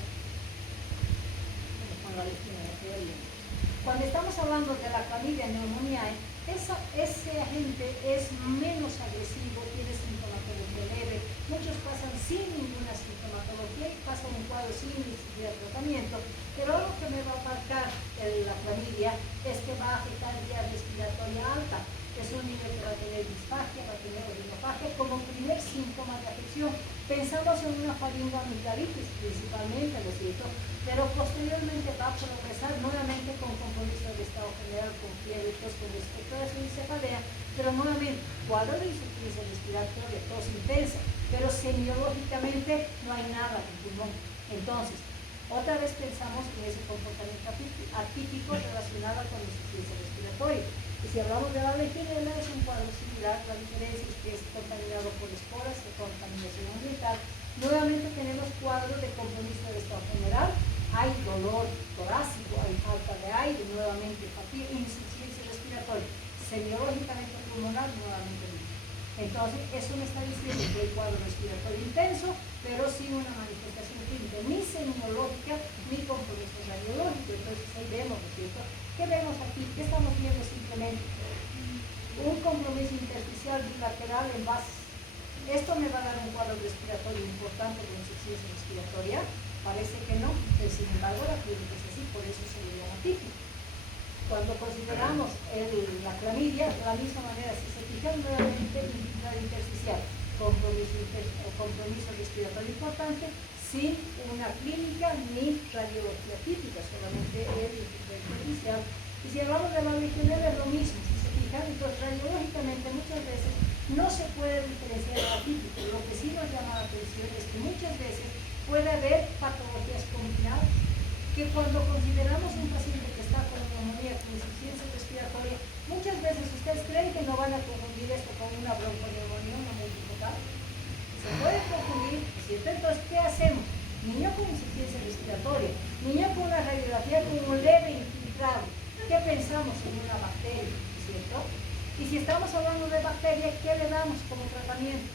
cuando estamos hablando de la clamidia pneumoniae, ese agente es menos agresivo, tiene sintomatología leve, muchos pasan sin ninguna sintomatología y pasan un cuadro sin ni siquiera tratamiento, pero algo que me va a marcar la clamidia es que va a afectar vía respiratoria alta. Es un niño que va a tener disfagia, va a tener orinofagia como primer síntoma de afección. Pensamos en una faringoamigdalitis principalmente, ¿no es cierto? Pero posteriormente va a progresar nuevamente con compromiso del estado general, con fiebre, tos, con expectoración y cefalea, pero nuevamente cuadro de insuficiencia respiratoria, tos intensa, pero semiológicamente no hay nada en pulmón. Entonces, otra vez pensamos en ese comportamiento atípico relacionado con la insuficiencia respiratoria. Y si hablamos de la legionela, es un cuadro similar, la diferencia es que es contaminado por esporas, de contaminación ambiental. Nuevamente tenemos cuadros de compromiso del estado general, hay dolor torácico, hay falta de aire, nuevamente fatiga, insuficiencia respiratoria, semiológicamente pulmonar, nuevamente no. Entonces, eso me está diciendo que hay cuadro respiratorio intenso, pero sin una manifestación clínica, ni semiológica, ni compromiso radiológico. Entonces, ahí vemos, ¿no es cierto? ¿Qué vemos aquí? ¿Qué estamos viendo simplemente? Un compromiso intersticial bilateral en bases. ¿Esto me va a dar un cuadro respiratorio importante de insuficiencia respiratoria? Parece que no, pero sin embargo la clínica es así, por eso se le llama típico. Cuando consideramos la clamidia, de la misma manera, si se fijan nuevamente individual intersticial, compromiso respiratorio importante, sin una clínica ni radiología típica, solamente el individual intersticial. Y si hablamos de la legionela es lo mismo, si se fijan, entonces radiológicamente muchas veces no se puede diferenciar el atípico. Lo que sí nos llama la atención es que muchas veces puede haber patologías combinadas, que cuando consideramos un paciente que está con neumonía, con insuficiencia respiratoria, muchas veces ustedes creen que no van a confundir esto con una bronconeumonía, una multifocal. Se puede confundir, ¿cierto? Entonces, ¿qué hacemos? Niño con insuficiencia respiratoria, niño con una radiografía con un leve infiltrado. ¿Qué pensamos en una bacteria, ¿cierto? Y si estamos hablando de bacteria, ¿qué le damos como tratamiento?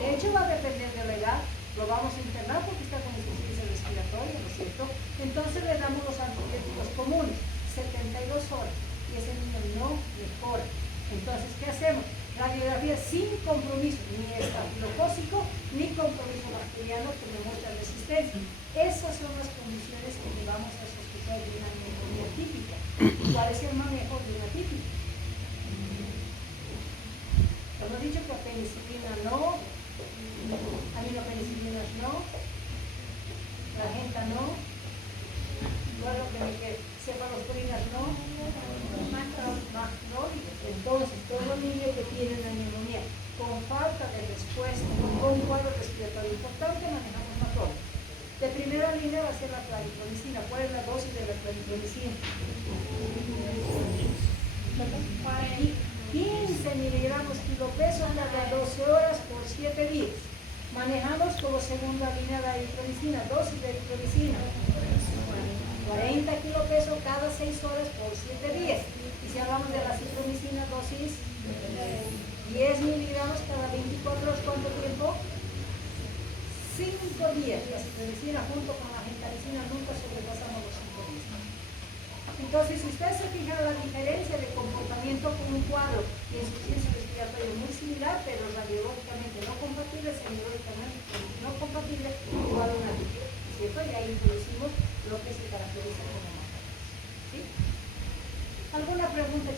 De hecho, va a depender de la edad. Lo vamos a internar porque está con insuficiencia respiratoria, ¿no es cierto? Entonces le damos los antibióticos comunes, 72 horas, y ese niño no mejora. Entonces, ¿qué hacemos? Radiografía sin compromiso, ni estafilocócico, ni compromiso bacteriano que me muestra resistencia. Esas son las condiciones que llevamos a sospechar de una neumonía típica. ¿Cuál es el manejo de una típica? Hemos dicho que la penicilina no, aminopenicilinas no, la genta no, igual lo que me queda, cefalosporinas no, macrólidos. Entonces, todos los niños que tienen una neumonía con falta de respuesta, con un cuadro respiratorio importante, manejamos macrólidos. De primera línea va a ser la claritronicina. ¿Cuál es la dosis de la claritronicina? 15 miligramos kilo peso cada 12 horas por 7 días. Manejamos como segunda línea la eritromicina, dosis de eritromicina, 40 kilo peso cada 6 horas por 7 días. Y si hablamos de la citromicina, dosis 10 miligramos cada 24 horas, ¿cuánto tiempo? 5 días. La citromicina junto con la gentamicina nunca sobrepasamos los 5 días. Entonces, si ustedes se fijan la diferencia de comportamiento con un cuadro de insuficiencia respiratoria muy similar, pero radiológicamente no compatible, semiológicamente no compatible, igual a una típica, ¿cierto? Y ahí introducimos lo que se caracteriza como macrólidos, ¿sí? ¿Alguna pregunta?